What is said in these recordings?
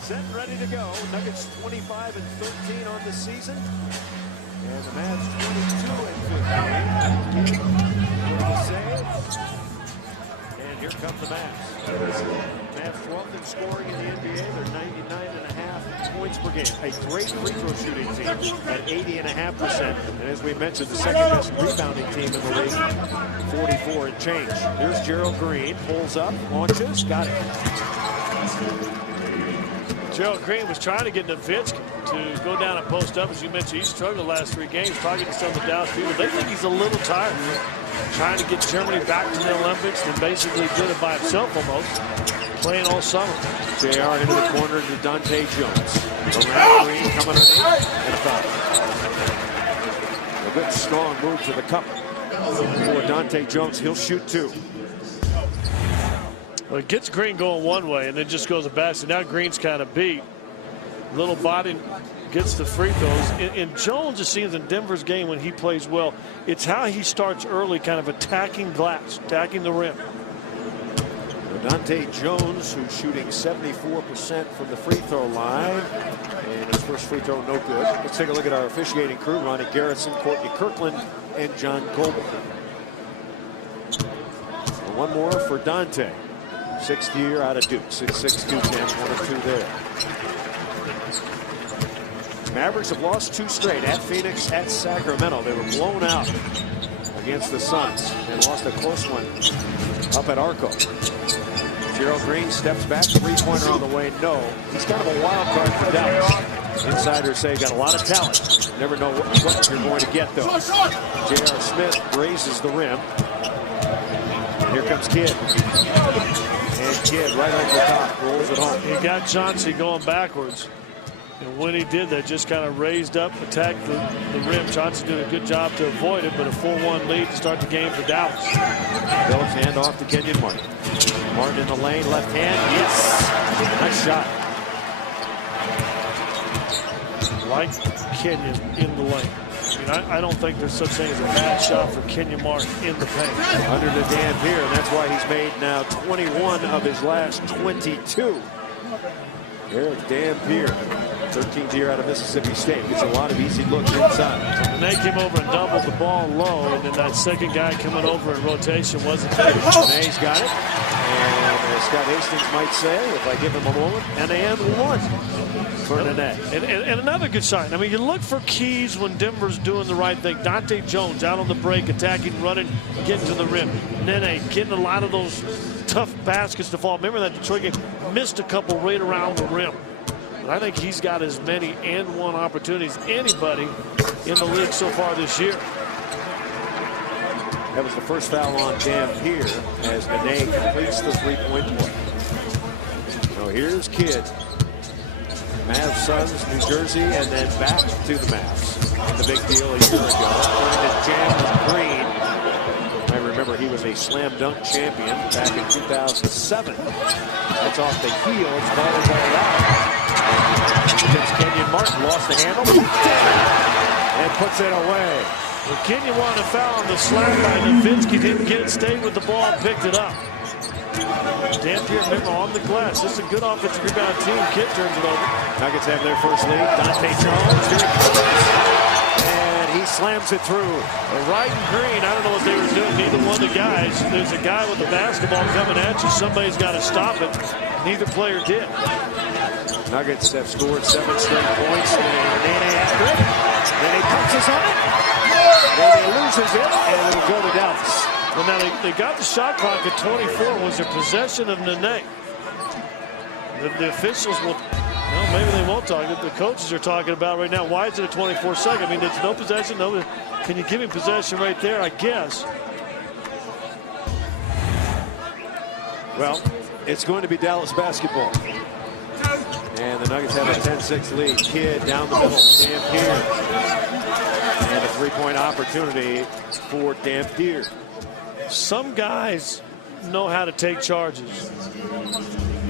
Set and ready to go. Nuggets 25 and 13 on the season. And the Mavs 22 and 15. Save. And here come the Mavs. Mavs 12th in scoring in the NBA. They're 99.5 points per game. A great free throw shooting team at 80.5%. And as we mentioned, the second best rebounding team in the league, 44 and change. Here's Gerald Green, pulls up, launches, got it. Gerald Green was trying to get Nowitzki to go down and post up. As you mentioned, he struggled the last 3 games, talking to some of the Dallas people. They think he's a little tired, trying to get Germany back to the Olympics and basically did it by himself almost, playing all summer. JR into the corner to Dante Jones. Around Green coming underneath and a foul. A good strong move to the cup for Dante Jones. He'll shoot 2. Well, it gets Green going one way and then just goes a basket. Now Green's kind of beat. Little body gets the free throws. And Jones, it seems in Denver's game when he plays well, it's how he starts early, kind of attacking glass, attacking the rim. Dante Jones, who's shooting 74% from the free throw line. And his first free throw, no good. Let's take a look at our officiating crew. Ronnie Garrison, Courtney Kirkland, and John Goble. One more for Dante. 6th year out of Duke. 6'6", 210, 1 or 2 there. Mavericks have lost 2 straight at Phoenix, at Sacramento. They were blown out against the Suns and lost a close one up at Arco. Gerald Green steps back, 3-pointer on the way. No, he's kind of a wild card for Dallas. Insiders say got a lot of talent. Never know what you're going to get though. J.R. Smith raises the rim. And here comes Kidd. And Kidd right over the top, rolls it home. He got Chauncey going backwards. And when he did that, just kind of raised up, attacked the rim. Chauncey did a good job to avoid it, but a 4-1 lead to start the game for Dallas. Billups hand off to Kenyon Martin. Martin in the lane, left hand, yes! Nice shot. Like Kenyon in the lane. I mean, I don't think there's such thing as a bad shot for Kenyon Martin in the paint. Under the Dampier, and that's why he's made now 21 of his last 22. There's Dampier, 13th year out of Mississippi State. Gets a lot of easy looks inside. And they came over and doubled the ball low, and then that second guy coming over in rotation wasn't there. Nene's got it. And as Scott Hastings might say, if I give him a moment, and 1 for Nene. And another good sign. I mean, you look for keys when Denver's doing the right thing. Dante Jones out on the break, attacking, running, getting to the rim. Nene getting a lot of those tough baskets to fall. Remember that Detroit game? Missed a couple right around the rim. But I think he's got as many and 1 opportunities as anybody in the league so far this year. That was the first foul on Dampier as Nene completes the 3-point play. So here's Kidd. Mavs, Suns, New Jersey, and then back to the Mavs. The big deal a year ago. Trying to jam with Green. I remember he was a slam dunk champion back in 2007. That's off the heels. Ball is all out. Against Kenyon Martin, lost the handle. And puts it away. Well, Kenyon wanted a foul on the slap by Nowitzki. Didn't get it, stayed with the ball, and picked it up. Dampier, remember, on the glass. This is a good offensive rebound team. Kidd turns it over. Nuggets have their first lead. Dante Jones, here he comes. And he slams it through. Well, Wright and Green, I don't know what they were doing. Neither one of the guys. There's a guy with the basketball coming at you. Somebody's got to stop it. Neither player did. Nuggets have scored 7 straight points. Nene after it. Nene punches on it. Nene loses it, and it'll go to Dallas. Well, now they got the shot clock at 24. Was a possession of Nene. The officials will, well, maybe they won't talk. The coaches are talking about right now. Why is it a 24-second? I mean, it's no possession. No, can you give him possession right there? I guess. Well, it's going to be Dallas basketball. And the Nuggets have a 10-6 lead. Kidd down the middle. Dampier. And a 3-point opportunity for Dampier. Some guys know how to take charges.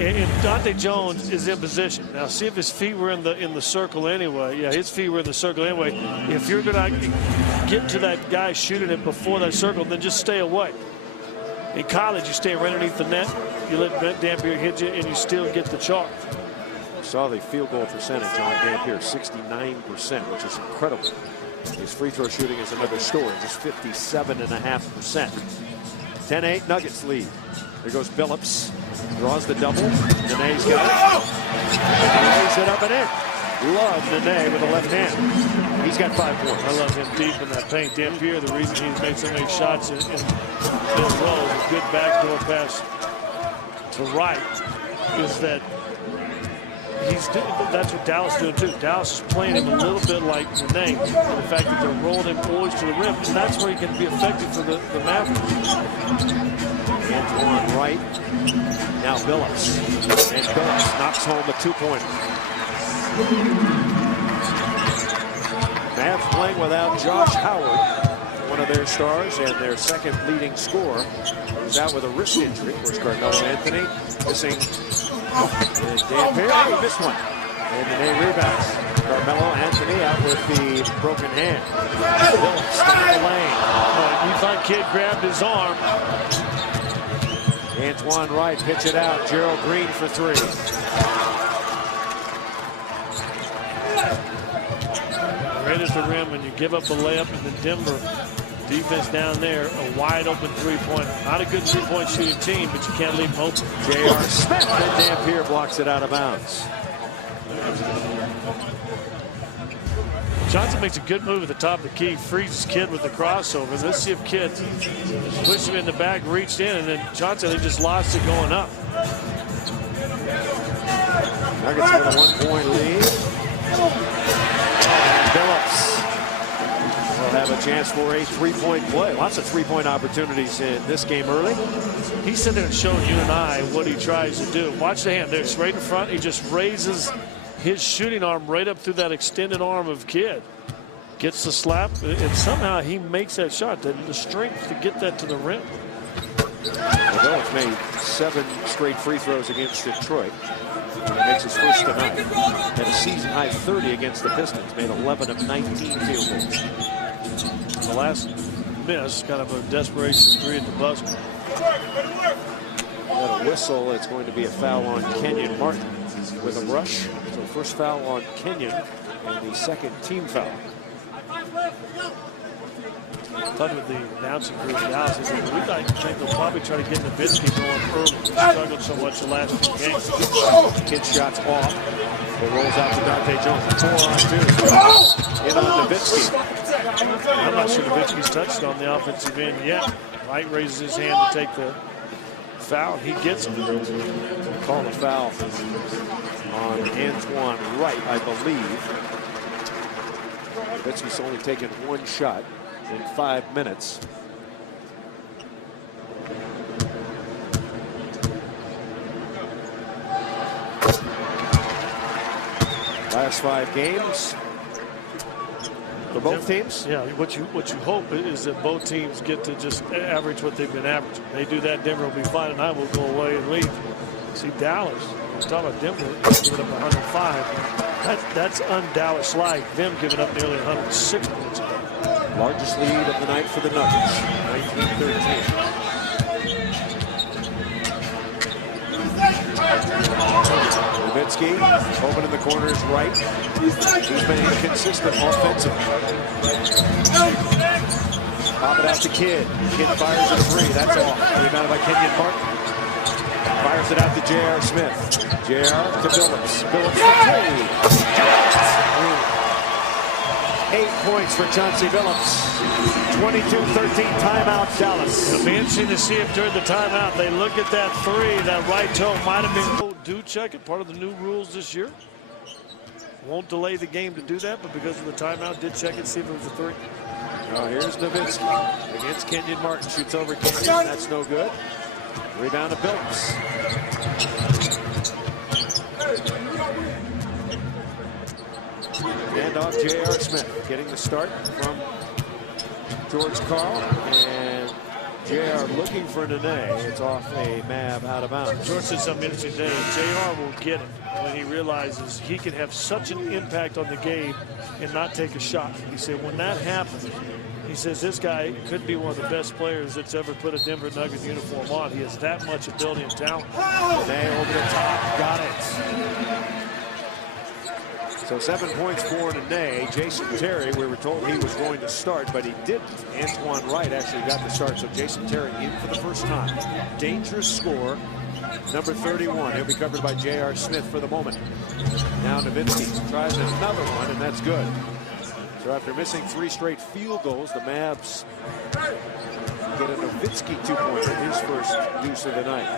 And Dante Jones is in position. Now, see if his feet were in the circle anyway. Yeah, his feet were in the circle anyway. If you're going to get to that guy shooting it before that circle, then just stay away. In college, you stay right underneath the net. you let Dampier hit you, and you still get the charge. Saw the field goal percentage on Dampier, 69%, which is incredible. His free throw shooting is another story, just 57.5%. 10-8 Nuggets lead. There goes Billups. Draws the double. Nene's got it. Lays it up and in. Love Nene with the left hand. He's got 5 points. I love him deep in that paint. Dampier, the reason he's made so many shots in a row, a good backdoor pass to right, is that that's what Dallas is doing too. Dallas is playing him a little bit like Nene. The fact that they're rolling him always to the rim, and that's where he can be effective for the Mavericks. Antoine Wright. Now Billups. And Billups knocks home a 2-pointer. Mavs playing without Josh Howard, one of their stars, and their second leading scorer is out with a wrist injury. Of course, Carmelo Anthony missing. And Dampier, he missed one. And Nene rebounds. Carmelo Anthony out with the broken hand. Billups down the lane. You thought Kid grabbed his arm. Antoine Wright pitch it out. Gerald Green for 3. Right at the rim, and you give up a layup, and the Denver defense down there, a wide open three-pointer. Not a good three-point shooting team, but you can't leave them open. J.R. Smith, and Dampier blocks it out of bounds. Johnson makes a good move at the top of the key, freezes Kidd with the crossover. Let's see if Kidd pushed him in the back, reached in, and then Johnson, they just lost it going up. Nuggets with a 1-point lead. And Billups will have a chance for a 3-point play. Lots of 3-point opportunities in this game early. He's sitting there and showing you and I what he tries to do. Watch the hand there. It's right in front. He just raises his shooting arm right up through that extended arm of Kidd. Gets the slap, and somehow he makes that shot. The strength to get that to the rim. Billups made 7 straight free throws against Detroit. He makes his first tonight. Had a season-high 30 against the Pistons. Made 11 of 19 field goals. The last miss, kind of a desperation 3 at the buzzer. Got a whistle. It's going to be a foul on Kenyon Martin with a rush. So first foul on Kenyon and the second team foul. Talking with the announcing group, Dallas, he said, we think they'll probably try to get Nowitzki going early. He struggled so much the last few games. Kid shots off. It rolls out to Dante Jones. 4-on-2. In on Nowitzki. I'm not sure Nowitzki's touched on the offensive end yet. Wright raises his hand to take the foul. He gets it. Call the foul on Antoine Wright, I believe. Nowitzki's only taken 1 shot in 5 minutes. Last 5 games for both teams. Yeah, what you hope is that both teams get to just average what they've been averaging. They do that, Denver will be fine, and I will go away and leave. See, Dallas, we're talking about Denver giving up 105. That's un-Dallas-like, them giving up nearly 106 points. Largest lead of the night for the Nuggets, 19-13. Nowitzki, open in the corners right. He's been inconsistent offensively. Pop it out to Kidd. Kidd fires a 3. That's off. Rebounded by Kenyon Martin. Fires it out to J.R. Smith. J.R. to Billups. Billups for 3. 8 points for Chauncey Billups. 22-13 timeout Dallas. It'll be interesting to see if during the timeout they look at that 3. That right toe might have been. Do check it. Part of the new rules this year. Won't delay the game to do that, but because of the timeout, did check it, see if it was a 3. Oh, here's Nowitzki against Kenyon Martin. Shoots over Kenyon. That's no good. Rebound to Billups. Hand off J.R. Smith. Getting the start from George Karl. And J.R. looking for Nene. It's off a Mav out of bounds. George said something interesting today. J.R. will get it when he realizes he can have such an impact on the game and not take a shot. He said when that happens, He says this guy could be one of the best players that's ever put a Denver Nuggets uniform on. He has that much ability and talent. Nene over the top, got it. So 7 points for Nene. Jason Terry, we were told he was going to start, but he didn't. Antoine Wright actually got the start, so Jason Terry in for the first time. Dangerous score, number 31. He'll be covered by J.R. Smith for the moment. Now Nowitzki tries another one, and that's good. So after missing 3 straight field goals, the Mavs get a Nowitzki 2-pointer, his first deuce of the night.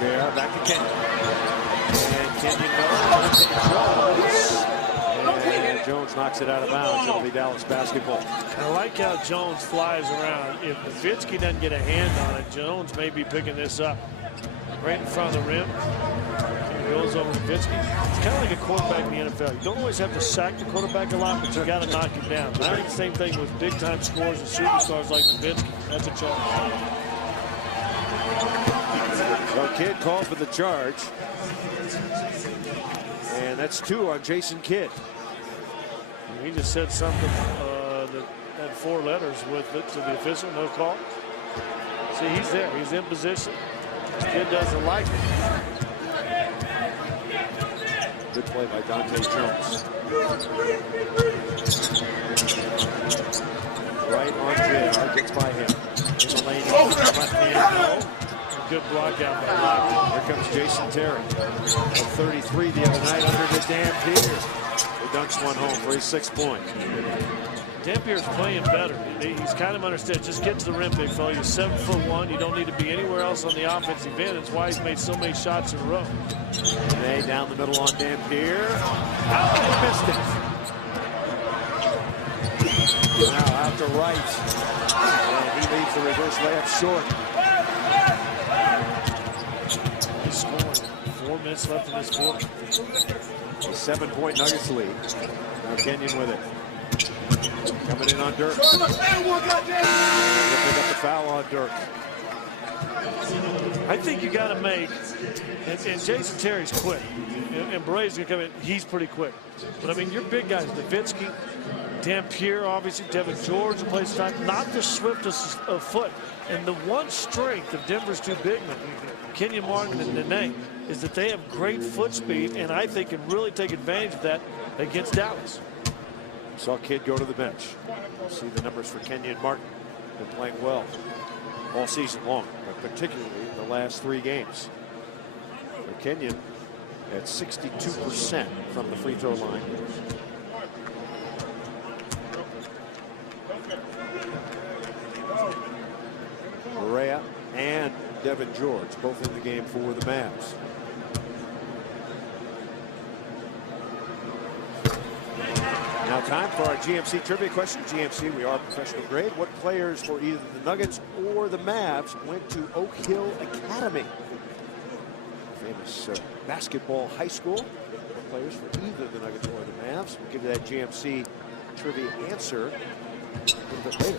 JR back to Kenyon. And Kenyon goes. And Jones knocks it out of bounds. It'll be Dallas basketball. I like how Jones flies around. If Nowitzki doesn't get a hand on it, Jones may be picking this up. Right in front of the rim. He goes over Nowitzki. It's kind of like a quarterback in the NFL. You don't always have to sack the quarterback a lot, but you got to knock him down. And I think the same thing with big-time scorers and superstars like Nowitzki. That's a charge. So Kidd called for the charge. And that's 2 on Jason Kidd. He just said something that had 4 letters with it to the official. No call. See, he's there. He's in position. Kidd doesn't like it. Good play by Dante Jones. Right on JR, gets by him. In the lane, left hand, no. Good block out by Locke. Here comes Jason Terry. At 33 the other night under the Dampier. He dunks one home for his 6th point. Dampier's playing better. He's kind of understood. Just get to the rim, big fella. You're 7'1". You don't need to be anywhere else on the offensive end. That's why he's made so many shots in a row. Nene down the middle on Dampier. Oh, he missed it. Now out to right. And he leaves the reverse layup short. He's scoring. 4 minutes left in this quarter. A 7-point Nuggets lead. Now Kenyon with it. Coming in on Dirk. He'll pick up the foul on Dirk. I think you got to make, and Jason Terry's quick, and Bray's going to come in. He's pretty quick. But, I mean, your big guys, Nowitzki, Dampier, obviously, Devin George, who plays time, not the swiftest of foot. And the one strength of Denver's 2 big men, Kenyon Martin and Nene, is that they have great foot speed, and I think can really take advantage of that against Dallas. Saw Kidd go to the bench. See the numbers for Kenyon Martin. Been playing well all season long, but particularly the last 3 games. So Kenyon at 62% from the free throw line. Correa and Devin George both in the game for the Mavs. Now time for our GMC trivia question. GMC, we are professional grade. What players for either the Nuggets or the Mavs went to Oak Hill Academy? Famous basketball high school. What players for either the Nuggets or the Mavs? We'll give you that GMC trivia answer a little bit later.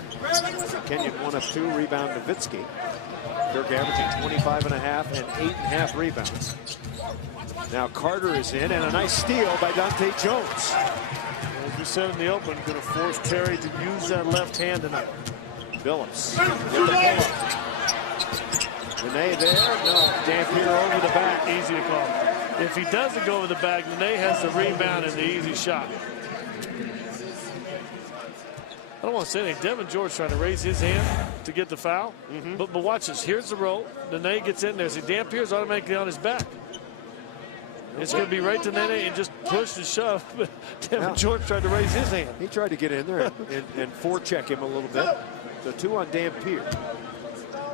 Kenyon 1 of 2, rebound Nowitzki. Dirk averaging 25.5 and 8.5 rebounds. Now Carter is in, and a nice steal by Dante Jones. As we said in the open, going to force Terry to use that left hand tonight. Billups with the pull-up. Nene there. No, Dampier over the back. Easy to call. If he doesn't go over the back, Nene has the rebound and the easy shot. I don't want to say anything. Devin George trying to raise his hand to get the foul. But watch this. Here's the roll. Nene gets in there. See, Dampier's automatically on his back. It's going to be right to Nene and just push and shove. Devin George tried to raise his hand. He tried to get in there and forecheck him a little bit. So 2 on Dampier.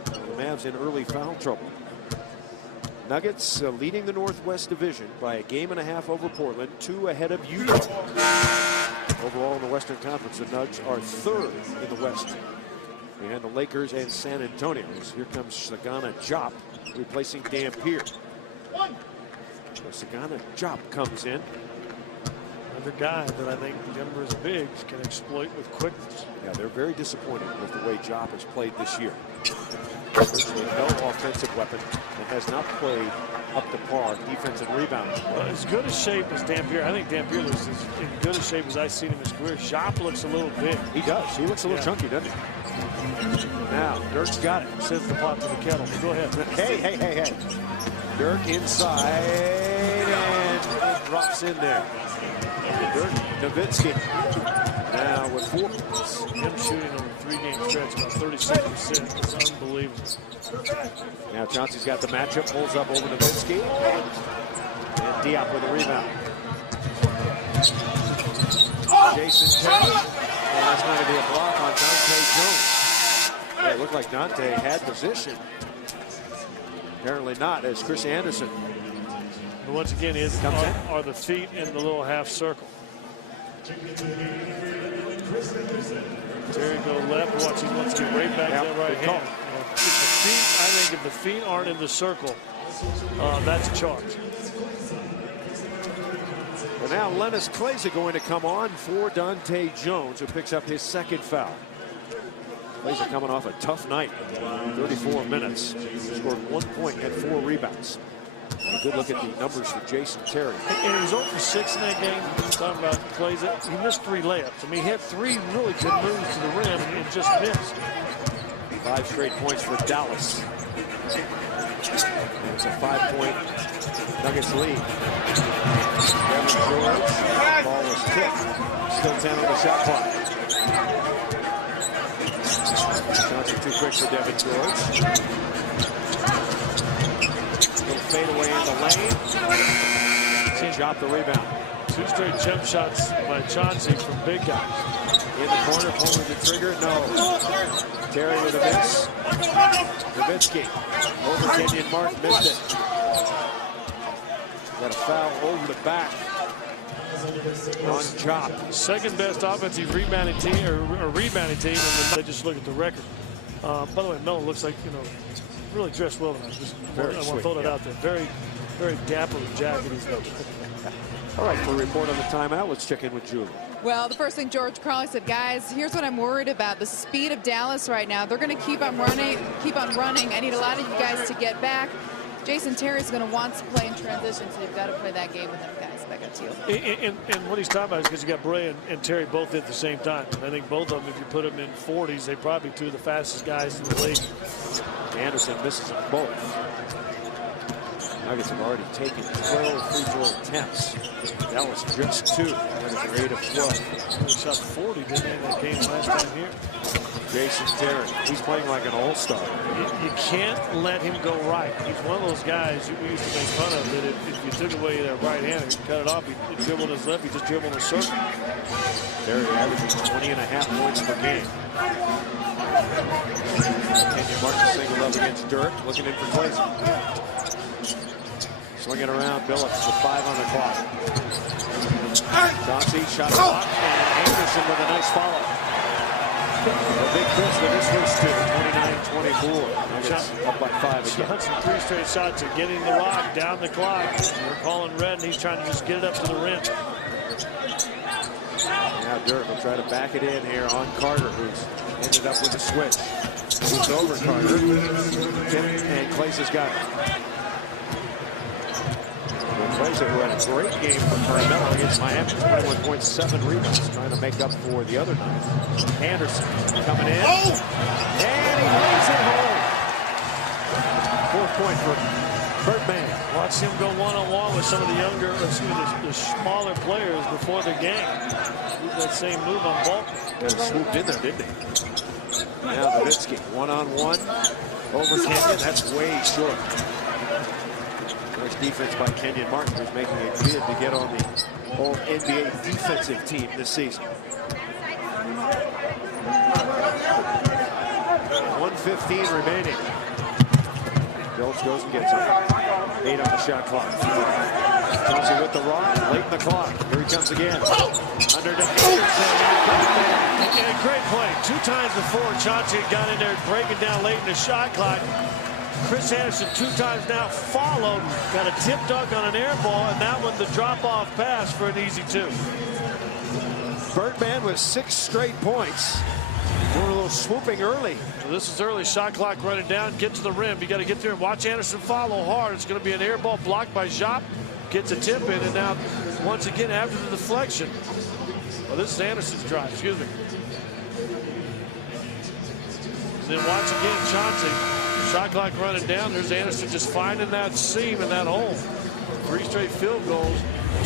The Mavs in early foul trouble. Nuggets leading the Northwest Division by a game and a half over Portland, 2 ahead of Utah. Overall in the Western Conference, the Nugs are 3rd in the West, behind the Lakers and San Antonio. Here comes Sagana Diop replacing Dampier. So Sagana Diop comes in. Another guy that I think Denver's bigs can exploit with quickness. Yeah, they're very disappointed with the way Job has played this year. Virtually no offensive weapon and has not played up to par defense and rebounding. Well, as good a shape as Dampier. I think Dampier looks as in good a shape as I've seen in his career. Job looks a little big. He does. He looks a little chunky, doesn't he? Now, Dirk's got it. Sends the pot to the kettle. Go ahead. Hey. Dirk inside and drops in there. Dirk Nowitzki now with 4 points. Him shooting over a 3-game stretch about 36%. It's unbelievable. Now Chauncey's got the matchup, pulls up over Nowitzki. And Diop with a rebound. Jason Terry. And that's going to be a block on Dante Jones. Yeah, it looked like Dante had position. Apparently not, as Chris Andersen. And once again, are the feet in the little half circle. Terry go left. Watch, he wants to get right back to that right hand. I think if the feet aren't in the circle, that's a charge. Well, now Lennis Clay's going to come on for Dante Jones, who picks up his second foul. Clay's coming off a tough night, 34 minutes. Scored 1 point and 4 rebounds. A good look at the numbers for Jason Terry. And he was 0 for 6 in that game. Talking about Clay's, he missed 3 layups. I mean, he had 3 really good moves to the rim and just missed. 5 straight points for Dallas. And it's a 5-point Nuggets lead. Devin George, ball was tipped. Still 10 on the shot clock. Johnson too quick for Devin George. Little fade away in the lane. He dropped the rebound. 2 straight jump shots by Chauncey from big guys. In the corner, pulling the trigger. No. Terry with a miss. Nowitzki over Kenyon Martin, missed it. Got a foul over the back on Chop. Second best offensive rebounding team, or rebounding team, and they just look at the record. By the way, Melo looks like, really dressed well tonight. I want to throw that out there. Very, very dapper jacket he's got. All right, for a report on the timeout, let's check in with Julie. Well, the first thing George Crawley said, guys, here's what I'm worried about. The speed of Dallas right now. They're going to keep on running. I need a lot of you guys to get back. Jason Terry's going to want to play in transition, so you've got to play that game with them, guys. Back up to you. And what he's talking about is because you got Bray and Terry both at the same time. And I think both of them, if you put them in 40s, they're probably 2 of the fastest guys in the league. Andersen misses them both. Nuggets have already taken 12 free throw attempts. That was just 2. That is 8 of 12. He shot 40, didn't he, in that game last time here? Jason Terry, he's playing like an all-star. You can't let him go right. He's one of those guys we used to make fun of, that if you took away that right hand and cut it off, he'd dribble his left, he just dribble in a circle. Terry averaging 20.5 points per game. Kenyon Martin singled up against Dirk, looking in for Clayson. Swinging around, Billups with 5 on the clock. Chauncey shot clock, and Andersen with a nice follow. A big Chris with his first 2, 29-24. Nuggets up by 5 again. Johnson 3 straight shots are getting the rock down the clock. We're calling red, and he's trying to just get it up to the rim. Now Dirk will try to back it in here on Carter, who's ended up with a switch. Moves over Carter. And Clay's got it. Clay's who had a great game for Carmelo against Miami. 21 points, 7 rebounds, trying to make up for the other night. Andersen coming in. And he lays it home. 4th point for Birdman. Watch him go one-on-one with some of the younger, the smaller players before the game. That same move on Baltimore. Swooped in there, didn't he? Now Nowitzki, one-on-one over Kenyon. That's way short. Nice defense by Kenyon Martin, who's making a bid to get on the All-NBA defensive team this season. 1:15 remaining. Billups goes and gets it. 8 on the shot clock. Chauncey with the rock, late in the clock. Here he comes again. Under to Andersen. And a great play. 2 times before, Chauncey got in there breaking down late in the shot clock. Chris Andersen 2 times now followed, got a tip dunk on an air ball, and that one the drop-off pass for an easy 2. Birdman with 6 straight points. Doing a little swooping early. So this is early. Shot clock running down. Get to the rim. You got to get there and watch Andersen follow hard. It's going to be an air ball blocked by Jop. Gets a tip in, and now once again after the deflection. Well, this is Andersen's drive. Excuse me. And then watch again, Chauncey. Shot clock running down. There's Andersen just finding that seam in that hole. 3 straight field goals.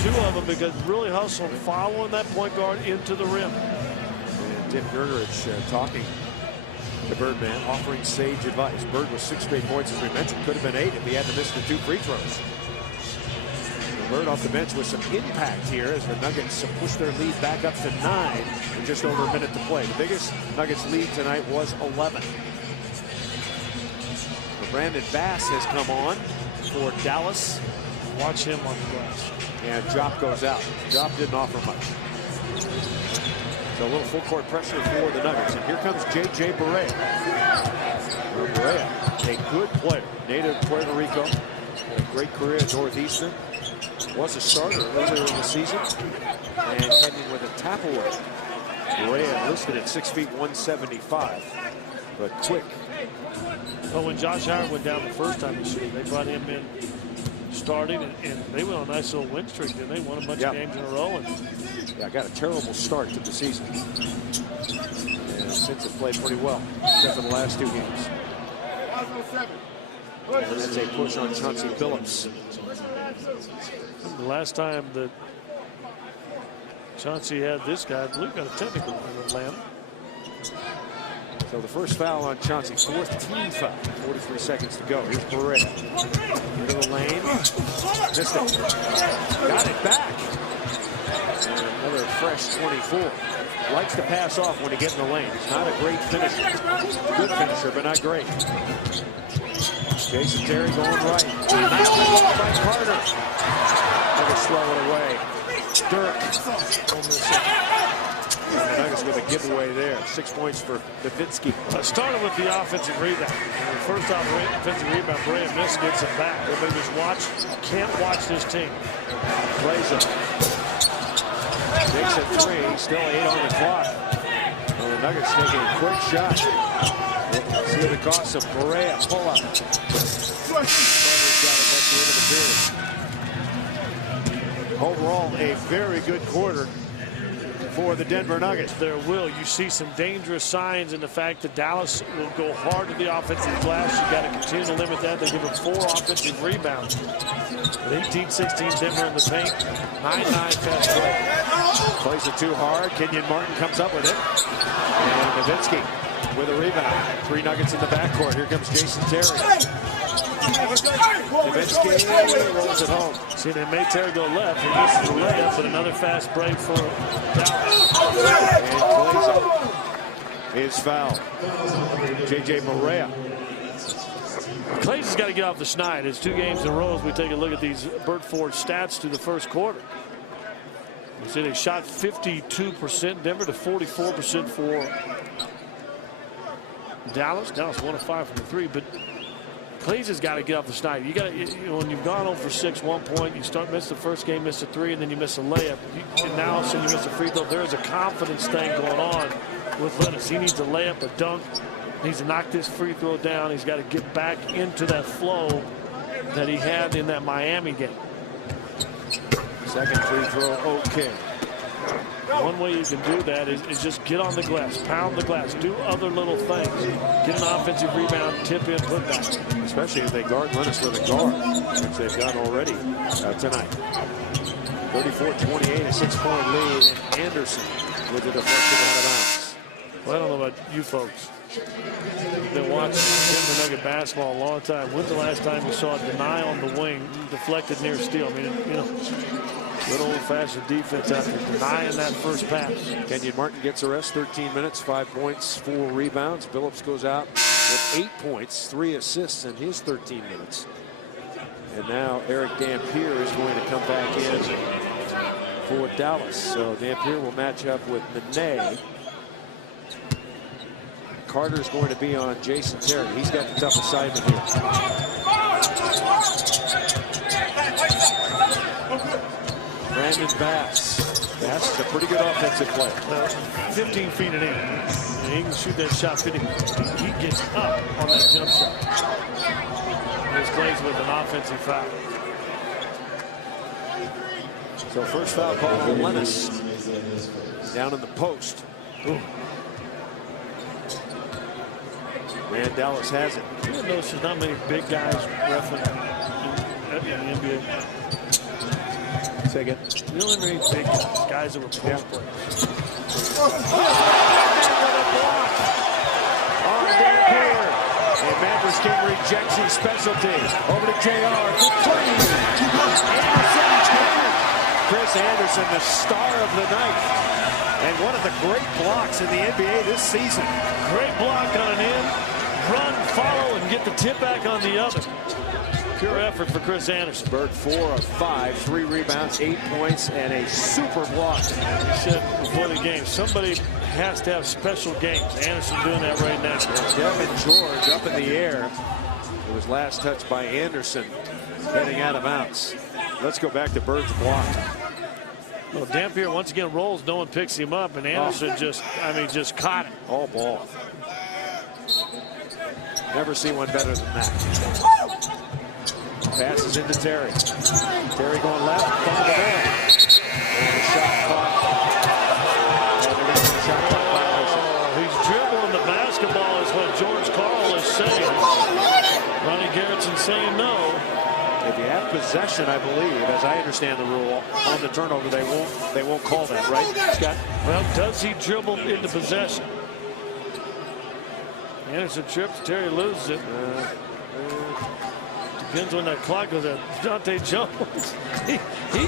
2 of them because really hustling, following that point guard into the rim. And Tim Gergerich talking to Birdman, offering sage advice. Bird with 6 straight points, as we mentioned, could have been 8 if he hadn't missed the 2 free throws. Bird off the bench with some impact here as the Nuggets push their lead back up to 9 with just over a minute to play. The biggest Nuggets lead tonight was 11. Brandon Bass has come on for Dallas. Watch him on the glass. And Jop goes out. Jop didn't offer much. So a little full court pressure for the Nuggets. And here comes J.J. Barea. Barea, a good player. Native Puerto Rico. Had a great career at Northeastern. Was a starter earlier in the season. And heading with a tap away. Barea listed at 6 feet 175. But quick. Well, when Josh Howard went down the first time this year, they brought him in starting, and they went on a nice little win streak. Then they won a bunch of games in a row. And yeah, got a terrible start to the season. And since it played pretty well, except for the last 2 games. And that's a push on Chauncey Billups. The last time that Chauncey had this guy, I believe, got a technical in Atlanta. So the first foul on Chauncey, 4th team foul. 43 seconds to go. Here's Barea. Into the lane. Missed it. Got it back. And another fresh 24. Likes to pass off when he gets in the lane. He's not a great finisher. Good finisher, but not great. Jason Terry going right. Knocked by Carter. Never slow it away. Dirk. And the Nuggets with a giveaway there. 6 points for Nowitzki. Started with the offensive rebound. And the first offensive rebound, Brea missed, gets it back. Everybody just watch, can't watch this team. Plays it. Takes a 3, still 8 on the clock. Well, the Nuggets taking a quick shot. See what it costs him. Barea, pull up. Carter's got it at the end of the period. Overall, a very good quarter for the Denver Nuggets. There will. You see some dangerous signs in the fact that Dallas will go hard to the offensive glass. You got to continue to limit that. They give him 4 offensive rebounds. 18-16 Denver in the paint. 9-9 fast break. Plays it too hard. Kenyon Martin comes up with it. And Nowitzki with a rebound. 3 Nuggets in the backcourt. Here comes Jason Terry. Nowitzki rolls it home. See, they made Terry go left. He misses the layup, but another fast break for Dallas. And Clay is fouled. J.J. Barea. Clay's has got to get off the schneid. It's 2 games in a row as we take a look at these Bert Ford stats through the first quarter. You see they shot 52% Denver to 44% for Dallas. Dallas 1 of 5 from the 3, but Clay's has got to get off the schneid. You got to, when you've gone 0 for 6, 1 point, you miss the first game, miss a 3, and then you miss a layup. And now all of a sudden you miss a free throw. There is a confidence thing going on with Lennis. He needs a layup, a dunk. He needs to knock this free throw down. He's got to get back into that flow that he had in that Miami game. Second free throw, okay. One way you can do that is just get on the glass, pound the glass, do other little things. Get an offensive rebound, tip in, put back. Especially if they guard Lennis with a guard, which they've done already tonight. 34-28, a 6-point lead. Andersen with the deflection out of bounds. Well, I don't know about you folks. You've been watching Denver Nugget basketball a long time. When's the last time you saw a deny on the wing, deflected near steal? I mean, you know, good old-fashioned defense out there, denying that first pass. Kenyon Martin gets a rest, 13 minutes, 5 points, 4 rebounds. Billups goes out with 8 points, 3 assists in his 13 minutes. And now Eric Dampier is going to come back in for Dallas. So Dampier will match up with Nene. Carter's going to be on Jason Terry. He's got the tough assignment here. Brandon Bass. That's a pretty good offensive play. 15 feet and in. And he can shoot that shot 50. He gets up on that jump shot. Here's Clays with an offensive foul. So first foul call on Lennis. Down in the post. Ooh. And Dallas has it. You notice there's not many big guys refereeing in the NBA. Say again. You don't have many big guys that were post players. On Dampier. And Mavericks King rejects his specialty. Over to JR for three. Chris Andersen, the star of the night. And one of the great blocks in the NBA this season. Great block on an end. Run, follow, and get the tip back on the other. Pure effort for Chris Andersen. Bird 4 of 5, 3 rebounds, 8 points, and a super block. He said before the game, somebody has to have special games. Andersen doing that right now. Devin George up in the air. It was last touched by Andersen, heading out of bounds. Let's go back to Bird's block. Well, Dampier once again rolls, no one picks him up, and Andersen just caught it. All ball. Never seen one better than that. Passes into Terry. Terry going left, fumble the ball. And a shot clock. He's dribbling the basketball is what George Karl is saying. Ronnie Garrettson saying no. If you have possession, I believe, as I understand the rule, on the turnover, they won't call that, right, Scott? Well, does he dribble into possession? Andersen trips, Terry loses it. Depends when that clock goes out. Dante Jones, he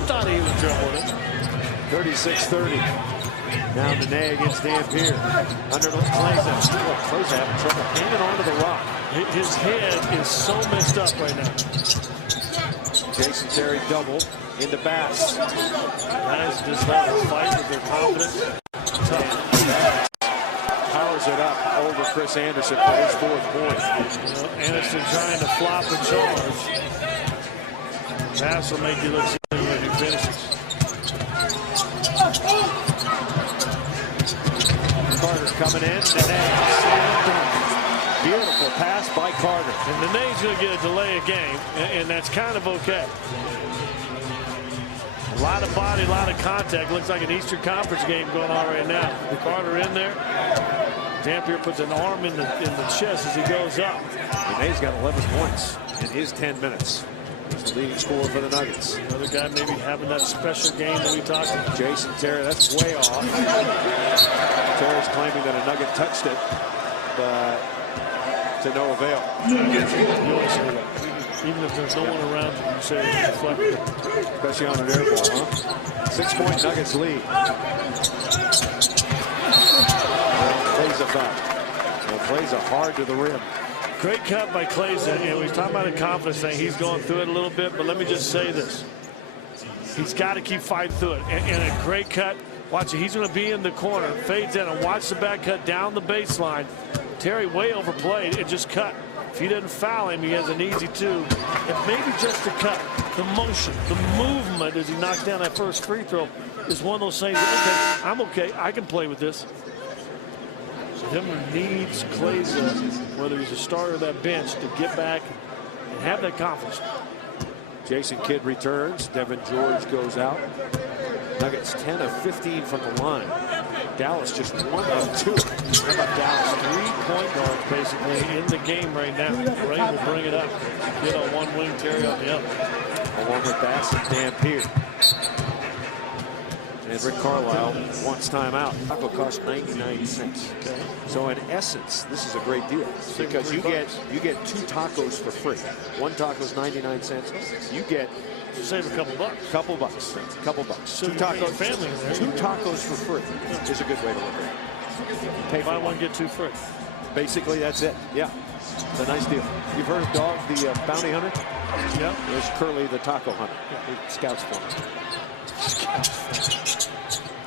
thought he was dribbling it. 36-30. Now Nene against Dampier. Under Clays. Clays having trouble hanging onto the rock. His head is so messed up right now. Jason Terry double into Bass. Guys just have a fight with their confidence. Tough. Powers it up over Chris Andersen for his 4th point. Andersen trying to flop and charge. Bass will make you look silly when he finishes. Carter coming in. Beautiful pass by Carter. And Nene's going to get a delay of game, and that's kind of okay. A lot of body, a lot of contact. Looks like an Eastern Conference game going on right now. Carter in there. Dampier puts an arm in the chest as he goes up. Nene's got 11 points in his 10 minutes. He's the leading scorer for the Nuggets. Another guy maybe having that special game that we talked about. Jason Terry, that's way off. Terry's claiming that a Nugget touched it, but to no avail. You always say that. Even if there's no one around you, you say it's deflected. Especially on an air ball, huh? 6-point Nuggets lead. Plays a foul. Plays a hard to the rim. Great cut by Clays. And we're talking about a confidence thing. He's going through it a little bit, but let me just say this. He's got to keep fighting through it. And a great cut. Watch it. He's going to be in the corner. Fades in and watch the back cut down the baseline. Terry way overplayed. It just cut. If he doesn't foul him, he has an easy 2. And maybe just the cut, the motion, the movement as he knocks down that first free throw is one of those things that, okay, I'm okay. I can play with this. Denver needs Clays, whether he's a starter or that bench, to get back and have that confidence. Jason Kidd returns. Devin George goes out. Nuggets 10 of 15 from the line. Dallas just 1 of 2. How about Dallas? 3 point guards basically in the game right now. Ray will bring it up. Get on one wing, Terry on the other. Along with Bass and Dampier. And Rick Carlisle wants timeout. Taco costs 99 cents. Okay. So in essence, this is a great deal because you get 2 tacos for free. 1 taco is 99 cents. You get save a couple bucks. Couple bucks. So 2 tacos. Family in there. 2 tacos for free is a good way to look at it. Pay Buy one, get 2 free. Basically, that's it. Yeah, it's a nice deal. You've heard of Dog, the bounty hunter? Yeah. There's Curly, the taco hunter. He scouts for him.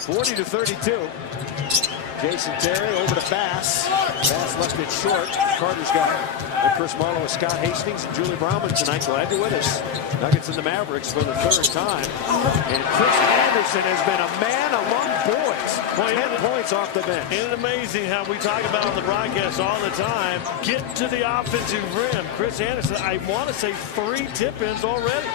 40-32. Jason Terry over to Bass. Bass left it short. Carter's got it. And Chris Marlowe with Scott Hastings and Julie Brauman tonight. Glad you're with us. Nuggets and the Mavericks for the third time. And Chris Andersen has been a man among boys. 10 points off the bench. Isn't it amazing how we talk about on the broadcast all the time, get to the offensive rim. Chris Andersen, I want to say 3 tip-ins already.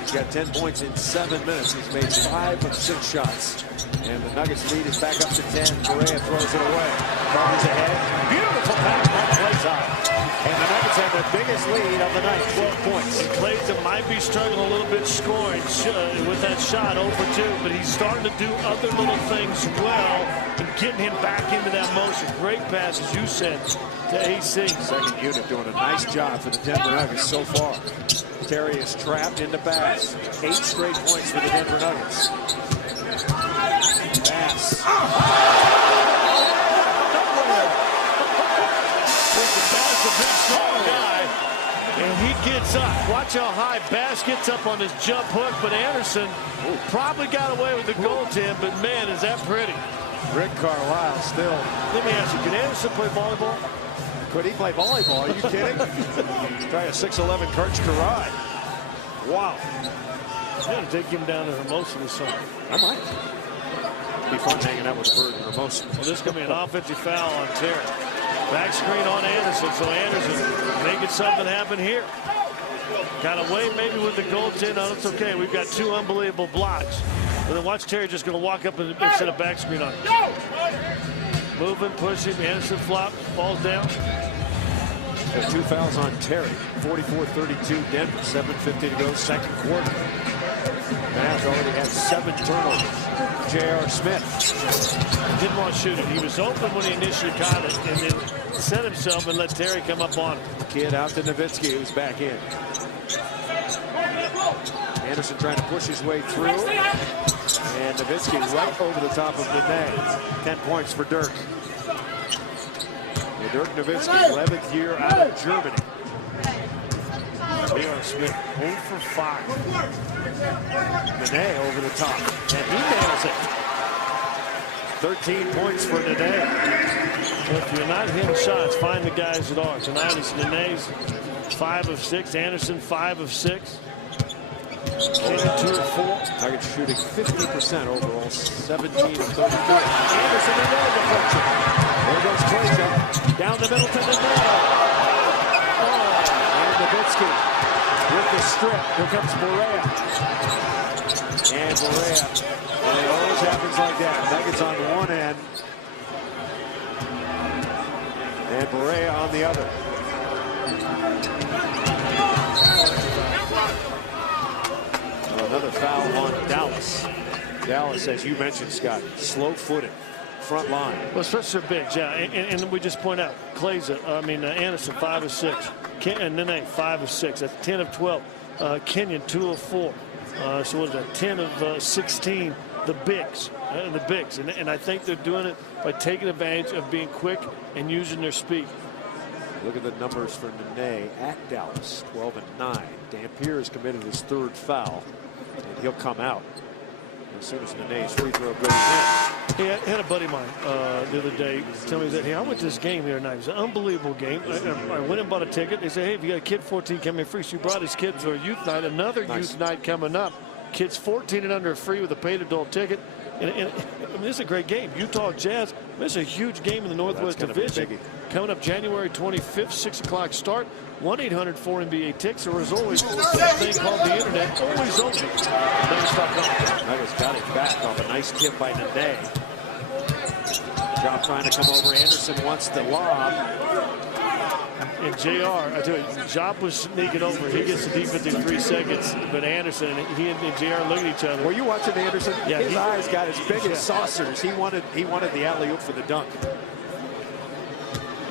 He's got 10 points in 7 minutes. He's made 5 of 6 shots. And the Nuggets lead is back up to 10. Correa throws it away. Carter's ahead. Beautiful pass on play side. And the Nuggets have the biggest lead of the night, 12 points. And Clayton might be struggling a little bit scoring with that shot 0 for 2, but he's starting to do other little things well and getting him back into that motion. Great pass, as you said, to AC. Second unit doing a nice job for the Denver Nuggets so far. Terry is trapped into Bass. 8 straight points for the Denver Nuggets. Bass. Bass, a big strong guy, and he gets up. Watch how high Bass gets up on his jump hook, but Andersen probably got away with the goaltend, but man, is that pretty. Rick Carlisle still. Let me ask you, can Andersen play volleyball? Could he play volleyball? Are you kidding? Try a 6'11" Karch Karad. Wow. I'm going to take him down to Hermosa this summer. I might. It'd be fun hanging out with Bird and Hermosa. Well, this is going to be an offensive foul on Terry. Back screen on Andersen, so Andersen making something happen here. Got away maybe with the goaltend. No, it's okay. We've got 2 unbelievable blocks. But then watch Terry just going to walk up and set a back screen on him. Moving, pushing, Andersen flops, falls down. Got 2 fouls on Terry. 44-32 Denver, 7:50 to go, second quarter. Mavs already had 7 turnovers. J.R. Smith. Didn't want to shoot it. He was open when he initially caught it and then set himself and let Terry come up on him. Kid out to Nowitzki, who's back in. Andersen trying to push his way through. And Nowitzki right over the top of Nene. 10 points for Dirk. Dirk Nowitzki, 11th year out of Germany. J.R. Smith 0 for 5. Nene over the top. And he nails it. 13 points for Nene. Well, if you're not hitting shots, find the guys that are. Tonight it's Nene's 5 of 6. Andersen 5 of 6. Kenyon 2 of 4. Nuggets shooting 50% overall, 17 of 34. Andersen another deflection. There goes Clayton. Down the middle to Nene. And Nowitzki with the strip. Here comes Borea. And Borea. And it always happens like that. Nuggets on one end. And Borea on the other. Another foul on Dallas. Dallas, as you mentioned, Scott, slow-footed, front line. Well, especially for bigs, yeah. And we just point out, Andersen 5 of 6. Nene 5 of 6. That's 10 of 12. Kenyon 2 of 4. So what is that? 10 of 16. The bigs. And I think they're doing it by taking advantage of being quick and using their speed. Look at the numbers for Nene at Dallas, 12 and 9. Dampier has committed his 3rd foul, and he'll come out as soon as Nene's free throw goes in. Hey, I had a buddy of mine the other day tell me that, hey, I went to this game the other night. It was an unbelievable game. I went and bought a ticket. They said, hey, if you got a kid 14 coming in free. So he brought his kid for a youth night. Another youth night coming up. Kids 14 and under free with a paid adult ticket. And this is a great game. Utah Jazz. This is a huge game in the Northwest Division. Coming up January 25th, 6 o'clock start. 1-800-4NBA tickets. There was always that thing called the internet, always open. Nuggets got it back off a nice tip by Nene. Job trying to come over. Andersen wants the lob. And JR, I tell you, Job was sneaking over. He gets the defense in 3 seconds, but Andersen, he and JR look at each other. Were you watching Andersen? Yeah, his eyes got as big as saucers. He wanted the alley-oop for the dunk.